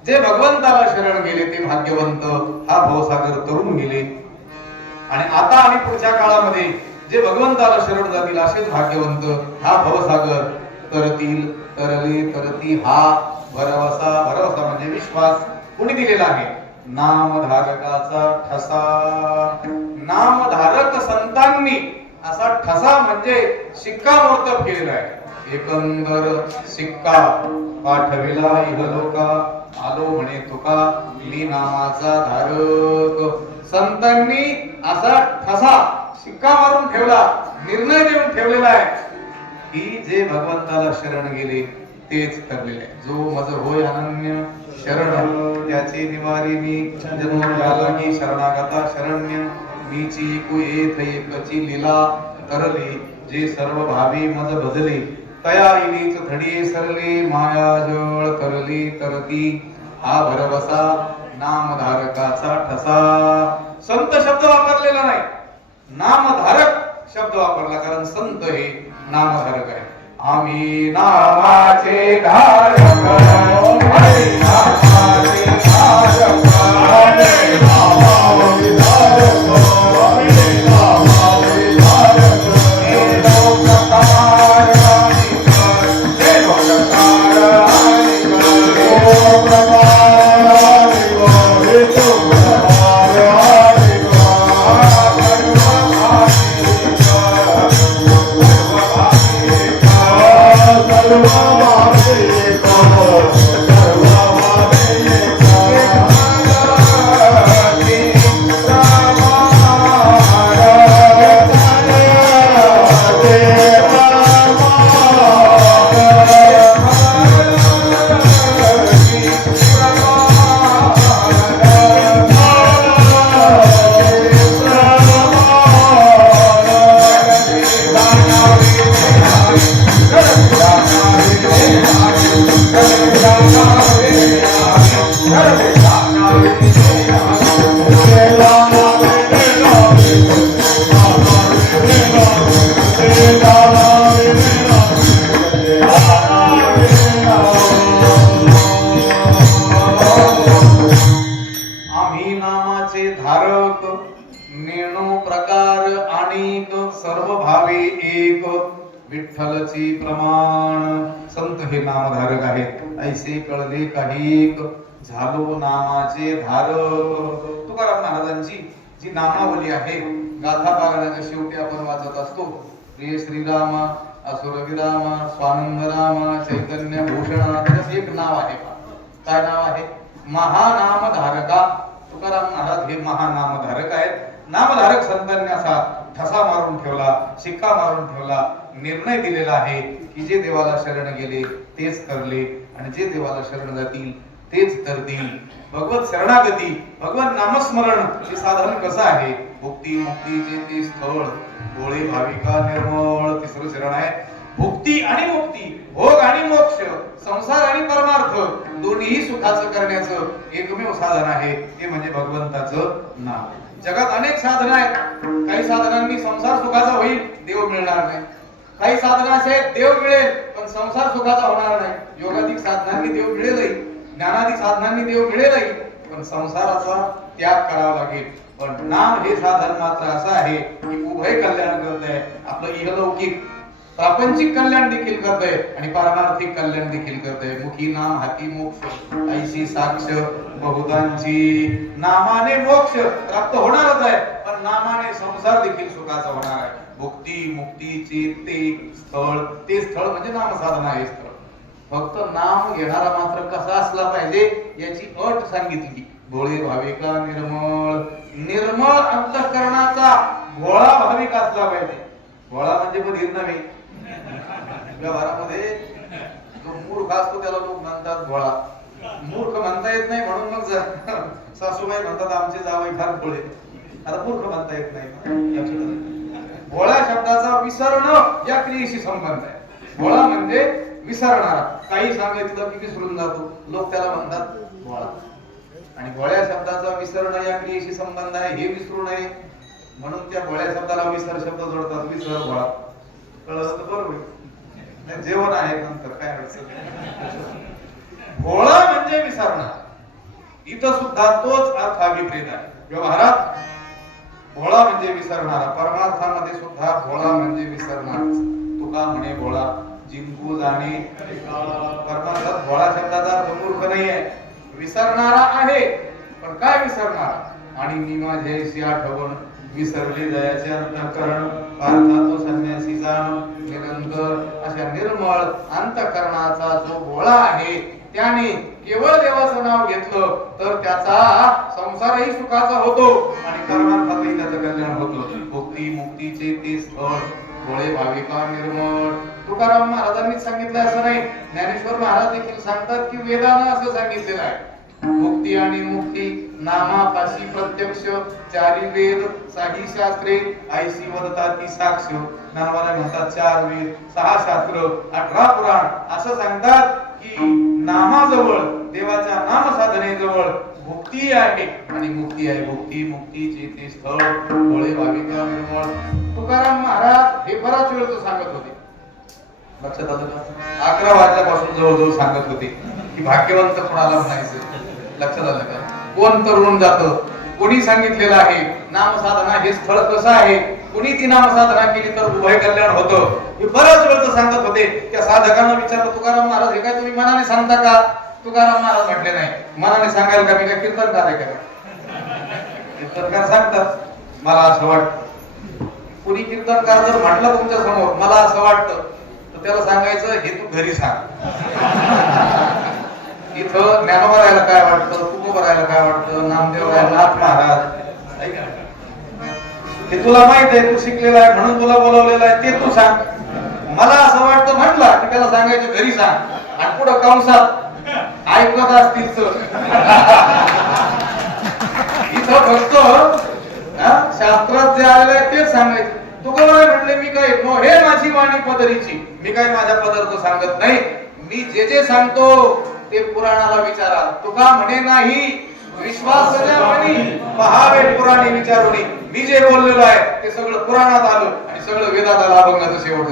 जे भगवंताला शरण गेले ते भाग्यवंत, हा भवसागर तरुण गेले. आणि आता आणि पुढच्या काळामध्ये जे भगवंताला शरण जातील असेच भाग्यवंत, हा भवसागर तरतील, तरले, तरती, हा भरवसा. भरवसा म्हणजे विश्वास. कुणी दिलेला आहे? नामधारकाचा ठसा. नामधारक संतांनी असा ठसा म्हणजे शिक्कामोर्तब केलेला आहे. एकंदर शिक्का पाठविला इहलोका, आलो म्हणे तुका मी नामाचा धारक. संतांनी असा ठसा शिक्का मारून ठेवला, निर्णय देऊन ठेवलेला आहे की जे भगवंताला शरण गेले तेच ठरलेले आहे. जो मज होय अनन्य शरण त्याची निवारी मी, जन्म झाला की शरणागता शरण्य मीची एकू येथ एकची लीला. तरले जे सर्व भावी मज भजले तया इलीच धडिये सरले माया जळ करले तरती हा भरवसा नामधारकाचा ठसा. संत शब्द वापरलेला नाही, नामधारक शब्द वापरला, कारण संत हे नामधारक आहे. आम्ही नामाचे धारक, हरी नामाचे धारक, हरी नामाचे धारक, हरी नामाचे धारक. हे लोककार आणि कर, हे लोककार आणि कर, हे लोककार आणि कर, हे लोककार आणि आम्ही नामाचे धारक, नेणो प्रकार अनेक, सर्व भावे एक, विठ्ठलची प्रमाण. संत हे नामधारक आहेत, ऐसे कळले काहीक, झालो नामाचे धारक. तुकाराम महाराजांची जी नामावली आहे, गाथा पारायणाच्या शेवटी आपण वाचत असतो, प्रिय श्रीराम, असुर विराम, स्वानंद राम, चैतन्य भूषण. त्याचं एक नाव आहे, काय नाव आहे? महानामधारका. तुकाराम महाराज हे महानामधारक आहेत. नामधारक संतांनी असा ठसा मारून ठेवला, शिक्का मारून ठेवला, निर्णय दिलेला आहे की जे देवाला शरण गेले तेच करले, आणि जे देवाला शरण जातील तेच तरतील. भगवत शरणागती, भगवत नामस्मरण हे साधन कसं आहे? भुक्ती मुक्तीचे ते स्थळ, गोळे भाविका निर्मळ. तिसरं शरण आहे भुक्ती आणि मुक्ती, भोग आणि मोक्ष, संसार आणि परमार्थ, दोन्ही सुखाचं करण्याचं एकमेव साधन आहे, ते म्हणजे भगवंताचं नाम. जगात अनेक साधनं आहेत. काही साधनांनी संसार सुखाचा होईल, देव मिळणार नाही. काही साधनं असे आहेत, देव मिळेल पण संसार सुखाचा होणार नाही. योगाधिक साधनांनी देव मिळेलही, ज्ञानाधिक साधनांनी देव मिळेलही, पण संसाराचा त्याग करावा लागेल. पण नाम हे साधन मात्र असं आहे की उभय कल्याण करत आहे. आपलं इहलौकिक प्रापंचिक कल्याण देखील करतंय आणि पारमार्थिक कल्याण देखील करतंय. मुखी नाम हाती मोक्ष, ऐशी साक्ष बहुतांची. नामाने मोक्ष प्राप्त होणारच आहे, पण नामाने संसार देखील सुखाचा होणार आहे. भुक्ती मुक्तीचे ते स्थळ, ते स्थळ म्हणजे नामसाधना हे स्थळ. फक्त नाम घेणारा मात्र कसा असला पाहिजे याची अट सांगितली. भोळे भाविका निर्मळ, निर्मळ अंतःकरणाचा भोळा भाविक असला पाहिजे. भोळा म्हणजे बधीर नव्हे. व्यवहारामध्ये जो मूर्ख असतो त्याला लोक म्हणतात भोळा. मूर्ख म्हणता येत नाही म्हणून मग सासूबाई म्हणतात आमचे जावई फार भोळे. आता मूर्ख म्हणता येत नाही. भोळा शब्दाचा विसरणं या क्रियेशी संबंध आहे. भोळा म्हणजे विसरणारा. काही सांगायचं की विसरून जातो, लोक त्याला म्हणतात भोळा. आणि भोळ्या शब्दाचा विसरणं या क्रियेशी संबंध आहे, हे विसरू नये म्हणून त्या भोळ्या शब्दाला विसर शब्द जोडतात. विसर भोळा. कळलं तर बरोबर. जेवण आहे नंतर काय अडचण. भोळा म्हणजे विसरणार. इथं सुद्धा तोच अर्थ अभिप्रेत आहे. व्यवहारात भोळा म्हणजे विसरणारा, परमार्थामध्ये सुद्धा भोळा म्हणजे विसरणार. तुका म्हणे भोळा जिंकू जाणे. परमार्थात भोळा शब्दाचा अर्थ मूर्ख नाही आहे, विसरणारा आहे. पण काय विसरणार? आणि मी माझ्याशी आठवण विसरले दयाचे अंतःकरण, पार्थातो संन्यासी जाण निरंतर. अशा निर्मळ अंतःकरणाचा जो भोळा आहे त्याने केवळ देवाचं नाव घेतलं तर त्याचा संसारही सुखाचा होतो आणि परमार्थातही त्याचं कल्याण होतं. भुक्ती मुक्तीचे ते स्थळ, भोळे भाविका निर्मळ. तुकाराम महाराजांनी सांगितलं असं नाही, ज्ञानेश्वर महाराज देखील सांगतात की वेदानं असं सांगितलेलं आहे. मुक्ती आणि मुक्ती नामापाशी प्रत्यक्ष चारी वेद साही शास्त्रे आयसी वदता ती साक्ष नावाला म्हणतात 4 वेद 6 शास्त्र 18 पुराण असं सांगतात की नामाजवळ देवाच्या नाम साधनेजवळ मुक्ती आहे आणि मुक्ती आहे भुक्ती मुक्तीचे ते स्थळ डोळे भाविका निर्मळ तुकाराम महाराज हे बराच वेळ तो सांगत होते लक्षात आलं का 11 वाजल्यापासून जवळजवळ सांगत होते की भाग्यवंत कोणाला म्हणायचं लक्षात आलं का कोण तरुण जातं कोणी सांगितलेलं आहे नामसाधना हे स्थळ कसं आहे कोणी ती नामसाधना केली तर उभय कल्याण होतं हे बराच वेळ तो सांगत होते त्या साधकांना विचारलं तुकाराम महाराज हे काय तुम्ही मनाने सांगता का तुकाराम महाराज म्हटले नाही मनाने सांगायला का मी काय कीर्तनकार आहे का कीर्तनकार सांगतात मला असं वाटतं कोणी कीर्तनकार जर म्हटलं तुमच्या समोर मला असं वाटतं तर त्याला सांगायचं हे तू घरी सांग इथं ज्ञानोबा राहायला काय वाटतं तुकोबा राहायला काय वाटतं नामदेव राहायला नाथ महाराज हे तुला माहित आहे तू शिकलेला आहे म्हणून तुला बोलवलेलं आहे ते तू सांग मला असं वाटतं म्हटलं की त्याला सांगायचं घरी सांग आणि पुढं कंसात ऐकत असतील तर इथं फक्त शास्त्रात जे आलेलं आहे तेच सांगायचं तुकोबा म्हटले मी काय हे माझी वाणी पदरीची मी काय माझ्या पदरचं सांगत नाही मी जे जे सांगतो ते पुराणाला विचारा तुका म्हणे नाही विश्वास पहावे पुराणे विचारुनी मी जे बोललेलो आहे ते सगळं पुराणात आलं आणि सगळं वेदात आलं अभंगाचं शेवट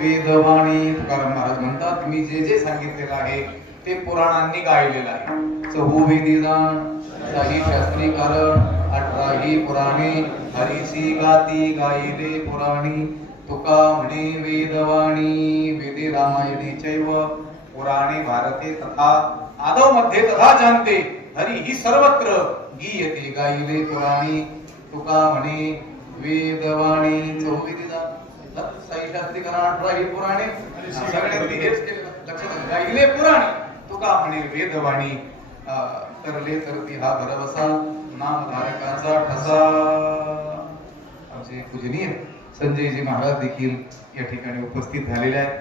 वेदवाणी तुकाराम महाराज म्हणतात मी जे जे सांगितलेलं आहे ते पुराणांनी गायलेलं आहे चहुवेदीदान काही शास्त्री कारण 18 पुराणे हरीसी गाती गायले पुराणी तुका म्हणे वेदवाणी वेदे रामायणे चैव पुराणे भारते तथा आदौ मध्ये तथा जानते हरी ही सर्वत्र गीयते गायले पुराणी तुका म्हणे वेदवाणी चहुवेदीदान साई शास्त्री कारण 18 पुराणे सगळ्यांनी हेच केलं लक्षात गायले पुराणे तुका म्हणे वेदवाणी करले तर ती हा भरवसा नामधारकाचा ठसा. आमचे पूजनीय संजयजी महाराज देखील या ठिकाणी उपस्थित झालेले आहेत.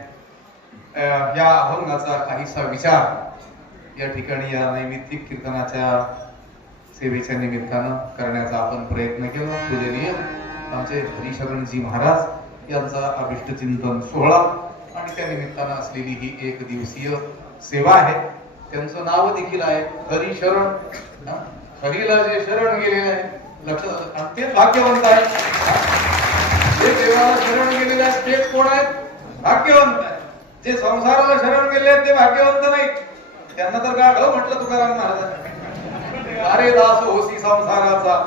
या अभंगाचा काहीसा विचार या ठिकाणी या नैमित्तिक कीर्तनाच्या सेवेच्या निमित्तानं करण्याचा आपण प्रयत्न केला. पूजनीय आमचे हरिशरणजी महाराज यांचा अभिष्ट चिंतन सोहळा आणि त्या निमित्तानं असलेली ही एक दिवसीय सेवा आहे. त्यांचं नाव देखील आहे हरिशरण. हरीला जे शरण गेलेले आहे, लक्षात, आणि ते भाग्यवंत आहेत. जे देवाला शरण गेलेले आहेत ते कोण आहेत? भाग्यवंत आहेत. जे संसाराला शरण गेले आहेत ते भाग्यवंत नाही. त्यांना तर गाढव म्हटलं तुकाराम महाराजांनी. अरे दास होसी संसाराचा,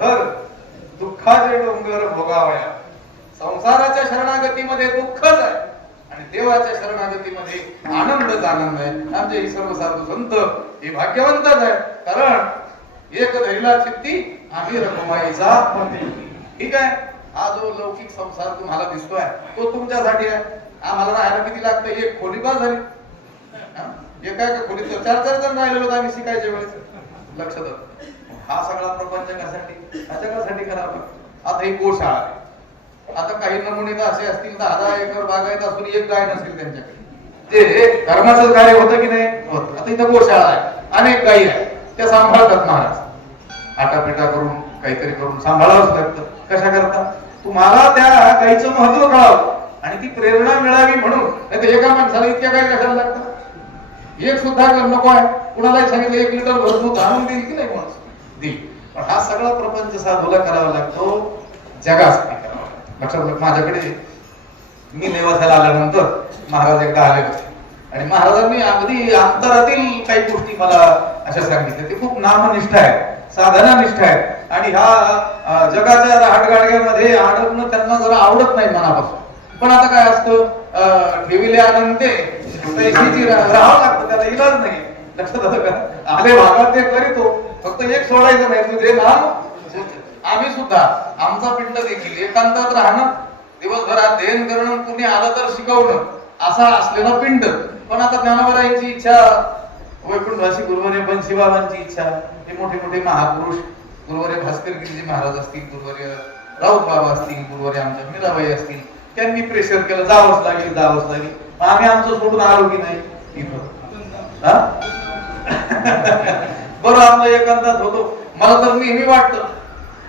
खर दुःखाचे डोंगर भोगावया. संसाराच्या शरणागतीमध्ये दुःखच आहे आणि देवाच्या शरणागतीमध्ये आनंदच आनंद आहे. आमचे ही सर्व साधू संत हे भाग्यवंतच आहे. कारण एक धैला चित्ती आम्ही रखुमाईचा पती. ठीक आहे, हा जो लौकिक संसार तुम्हाला दिसतोय तो तुमच्यासाठी आहे. आम्हाला राहायला किती लागतं? एक खोली बस झाली. एका खोलीत 4-4 जण राहिलेलो होतो आम्ही शिकायच्या वेळेस. लक्षात, हा सगळा प्रपंच कशासाठी? ह्याच्यासाठी करावा. आता ही गोशाळा आहे. आता काही नमुने तर असे असतील 10-10 एकर बागायत असून एक गाय नसेल त्यांच्याकडे. ते धर्माचं कार्य होतं की नाही होत. आता इथं गोशाळा आहे, अनेक गायी आहे, त्या सांभाळतात महाराज. आटापिटा करून काहीतरी करून सांभाळावंच लागतं. कशा करता? तुम्हाला त्या गायीचं महत्व कळावं आणि ती प्रेरणा मिळावी म्हणून. नाही तर एका माणसाला इतक्या गायी कशाला लागतात? एक सुद्धा नको आहे. कुणालाही सांगितलं 1 लिटर भर दूध आणून देईल की नाही माणूस? देईल. पण हा सगळा प्रपंच साधूला करावा लागतो, जगासाठी करावा लागतो. लक्षात, माझ्याकडे मी नेवासाला आल्यानंतर महाराज एकदा आले होते आणि महाराजांनी अगदी अंतरातील काही गोष्टी मला अशा सांगितल्या. ते खूप नामनिष्ठ आहे, साधनानिष्ठ आहे आणि ह्या जगाच्या रहाटगाडग्यामध्ये अडकणं त्यांना जरा आवडत नाही मनापासून. पण आता काय असतं, ठेविले अनंते राहावं लागतं, त्याला इलाज नाही. लक्षात आलं का? आले भागात ते करीतो, फक्त एक सोडायचं नाही, तुझे नाम. आम्ही सुद्धा आमचा पिंड देखील एकांतात राहणं, दिवसभर अध्ययन करणं, कुणी आलं तर शिकवणं, असा असलेला पिंड. पण आता ज्ञानोबरायांची इच्छा, वैकुंठवासी गुरुवर्य बंशीबाबांची इच्छा, हे मोठे मोठे महापुरुष गुरुवर्य भास्करगिरीजी महाराज असतील, गुरुवर्य राऊत बाबा असतील, गुरुवर्य आमच्या मीराबाई असतील, त्यांनी प्रेशर केलं, जावंच लागेल जावंच लागेल. आम्ही आमचं सोडून आलो की नाही इथं? बरं, आपलं एकांतात होतो. मला तर नेहमी वाटतं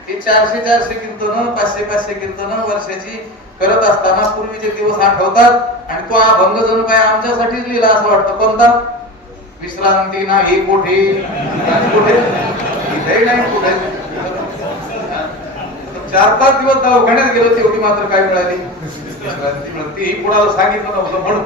हे 400-400 कीर्तन, 500-500 कीर्तन वर्षाची करत असताना पूर्वीचे दिवस आठवतात आणि तो अभंग जणू काय आमच्यासाठीच लिहिला असं वाटतं. कोणता? विश्रांती नाही कुठे, कुठे इथे नाही कुठे. 4-5 दिवस दवाखान्यात गेलो, तेवढी मात्र काय मिळाली? विश्रांती मिळाली. ही कुणाला सांगितलं नव्हतं म्हणून.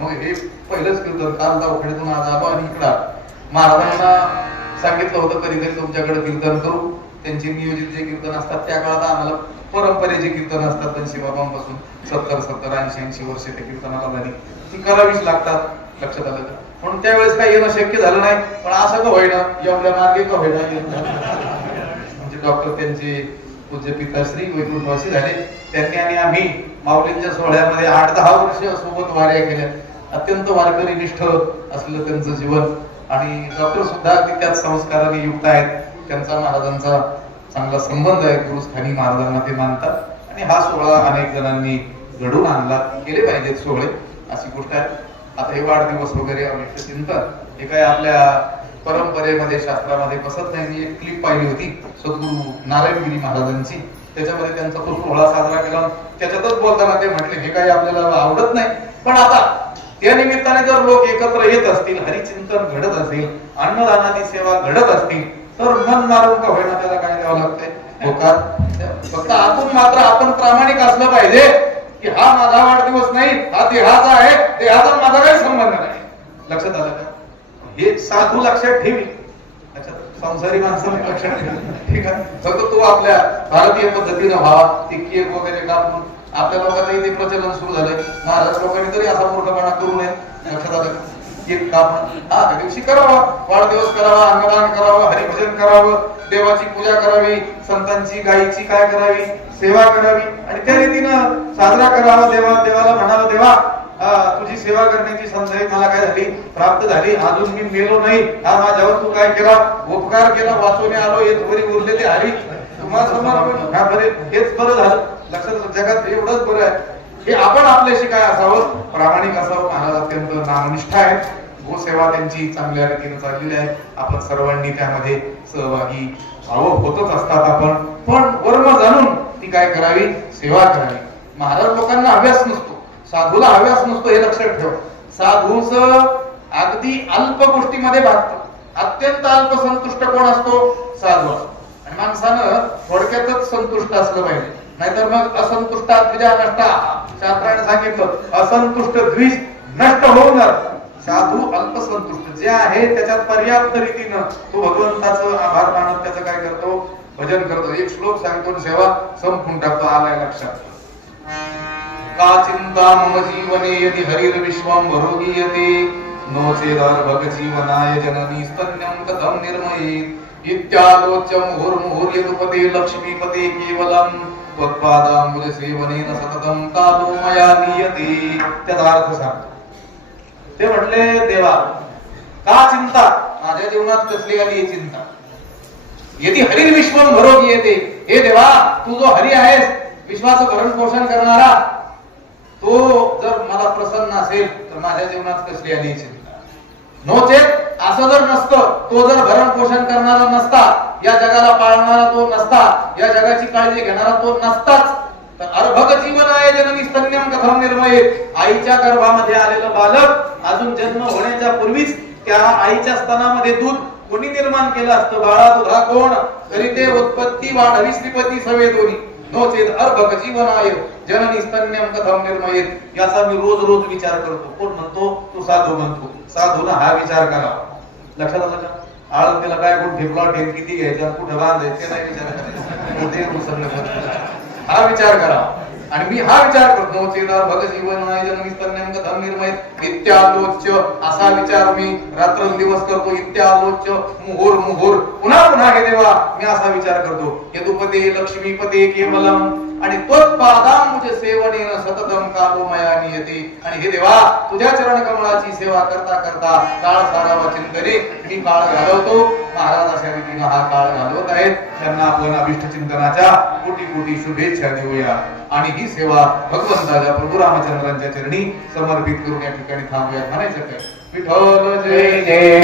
मग हे पहिलंच कीर्तन काल दवाखान्यातून आज आलो आणि इकडं महाराजांना सांगितलं होतं कधीतरी तुमच्याकडे कीर्तन करू. त्यांचे नियोजित जे कीर्तन असतात त्या काळात आम्हाला परंपरेचे कीर्तन असतात, बंशीबाबांपासून 70-70, 80-80 वर्ष त्या कीर्तनाला झाली, ती करावीच लागतात. लक्षात आलं का? म्हणून त्यावेळेस काही येणं शक्य झालं नाही. पण असं का होईना, एवढ्या मार्गे का होईना, म्हणजे डॉक्टर त्यांचे पूज्य पिताश्री वैकुंठवासी झाले. त्यांनी आणि आम्ही माऊलींच्या सोहळ्यामध्ये 8-10 वर्ष सोबत वाऱ्या केल्या. अत्यंत वारकरी निष्ठ असलेलं त्यांचं जीवन आणि डॉक्टर सुद्धा अगदी त्याच संस्काराने युक्त आहेत. त्यांचा महाराजांचा चांगला संबंध आहे. गुरुस्थानी महाराजांना ते मानतात आणि हा सोहळा अनेक जणांनी घडून आणला. केले पाहिजेत सोहळे, अशी गोष्ट आहे. आता हे वाढदिवस वगैरे अभिष्ट चिंतन हे काय आपल्या परंपरेमध्ये शास्त्रामध्ये बसत नाही. मी एक क्लिप पाहिली होती सद्गुरू नारायणगिरी महाराजांची, त्याच्यामध्ये त्यांचा तो सोहळा साजरा केला. त्याच्यातच बोलताना ते म्हटले हे काही आपल्याला आवडत नाही, पण आता त्या निमित्ताने जर लोक एकत्र येत असतील, हरिचिंतन घडत असेल, अन्नदानाची सेवा घडत असतील, तर मन मारून का होईना त्याला काय द्यावं लागतंय? होकार. फक्त आतून मात्र आपण प्रामाणिक असलं पाहिजे की हा माझा वाढदिवस नाही, हा देहाचा आहे, देहाचा माझा काही संबंध नाही. लक्षात आलं का? हे साधू लक्षात ठेवी. संसारी माणसाने लक्षात ठेवी. ठीक आहे, फक्त तो आपल्या भारतीय पद्धतीने व्हावा, ते केक वगैरे कापून. आपल्या लोकांना ते प्रचलन सुरू झालंय. महाराज लोकांनी तरी असा मोठेपणा करू नये. लक्षात आलं का? केक कापून हा त्या दिवशी करावा, वाढदिवस करावा, अन्नदान करावं, हरिभजन करावं, देवाची पूजा करावी, संतांची गायीची काय करावी, सेवा करावी आणि त्या रीतीनं साजरा करावा. देवाला म्हणावं, देवा तुझी सेवा करण्याची संधी मला काय झाली प्राप्त झाली, अजून मी मेलो नाही, हा माझ्यावर तू काय केला उपकार केला, वाचवणे आलो, हे वरी उरले ते हरी तुम्हाला समर्पण. हा बरे, हेच बरं झालं. लक्षात जगात एवढंच बरं आहे हे आपण आपल्याशी काय असावं, प्रामाणिक असावं. महाराज अत्यंत नामनिष्ठ आहेत, गोसेवा त्यांची चांगल्या रीतीने चाललेली आहे. आपण सर्वांनी त्यामध्ये सहभागी होतच असतात आपण, पण वर्म जाणून ती काय करावी, सेवा करावी. महाराज लोकांना अभ्यास नसतो, साधूला अभ्यास नसतो, हे लक्षात ठेव. साधूच अगदी अल्प गोष्टीमध्ये भागतं. अत्यंत अल्प संतुष्ट कोण असतो, साधू असतो. आणि माणसानं थोडक्यातच संतुष्ट असलं पाहिजे, नाहीतर मग असंतुष्टात द्विजा नष्टा. शास्त्राने सांगितलं असंतुष्ट द्विज नष्ट होऊन साधू अल्पसंतुष्ट जे आहे त्याच्यात पर्याप्त रीतीनं तो भगवंताचं आभार मानत त्याचं काय करतो, भजन करतो. एक श्लोक सांगतो, सेवा संपून टाकतो. आलाय लक्षात. का चिंता मम जीवने यदि हरिर विश्वं भरोगीयते नो चेदर्भक जीवनाय जननी स्तन्यं कथं निर्मयेत् इत्यालोच्य मुहुर्मुहुर् यदुपते लक्ष्मीपते केवलं त्वत्पादाम्बुज सेवनेन सततं कालो मया नीयते. त्याचा अर्थ सांगतो. ते म्हटले, देवा का चिंता, माझ्या जीवनात कसली आली चिंता. यदि हरिर विश्वं भरोगीयते, हे देवा तू जो हरी आहेस, विश्वाचं भरण पोषण करणारा, तो जर मला प्रसन्न असेल तर माझ्या जीवनात कसली आली चिंता. नोचेत असं जर नसतं, तो जर भरण पोषण करणारा नसता, या जगाला पाळणारा तो नसता, या जगाची काळजी घेणारा तो नसताच, तर अर्भक जीवन आहे जननी स्तन्यम कथम निर्मयेत. आईच्या गर्भामध्ये आलेलं बालक अजून जन्म होण्याच्या पूर्वीच त्या आईच्या स्तनामध्ये दूध कोणी निर्माण केलं असतं, बाळा दुधा कोण तरी ते उत्पत्ती वाढवी श्रीपती सवे दोन्ही. नोचेत अर्भक जीवनाय जननी स्तन्यम कथम निर्मयेत. याचा मी रोज रोज विचार करतो. कोण म्हणतो, तो साधू म्हणतो. साधूला हा विचार करावा. लक्षात आलं का? आळंदीला काय कुठं ठेपला ठेप किती घ्यायचा, कुठं बांधायचं ते नाही विचार करायचा. हा विचार करावा. आणि मी हा विचार करतो, चेदार भग जीवन जननी स्तन्यम कथम निर्मयेत इत्यालोच्य. असा विचार मी रात्रंदिवस करतो. इत्यालोच्य मुहुर मुहुर. पुन्हा पुन्हा हे देवा मी असा विचार करतो. यदुपते लक्ष्मीपते केवलम आणि त्वत्पादाम्बुज सेवनेन सततं कालो मया नीयते. आणि हे देवा तुझ्या चरण कमळाची सेवा करता करता काळ सारावा चिंतने मी काळ घालवतो. महाराज अशा रीतीने हा काळ घालवत आहेत. त्यांना आपण अभिष्ट चिंतनाच्या कोटी कोटी शुभेच्छा देऊया आणि ही सेवा भगवंताच्या प्रभू रामचंद्रांच्या चरणी समर्पित करून या ठिकाणी थांबूया. म्हणायचं काय, विठ्ठल जय जय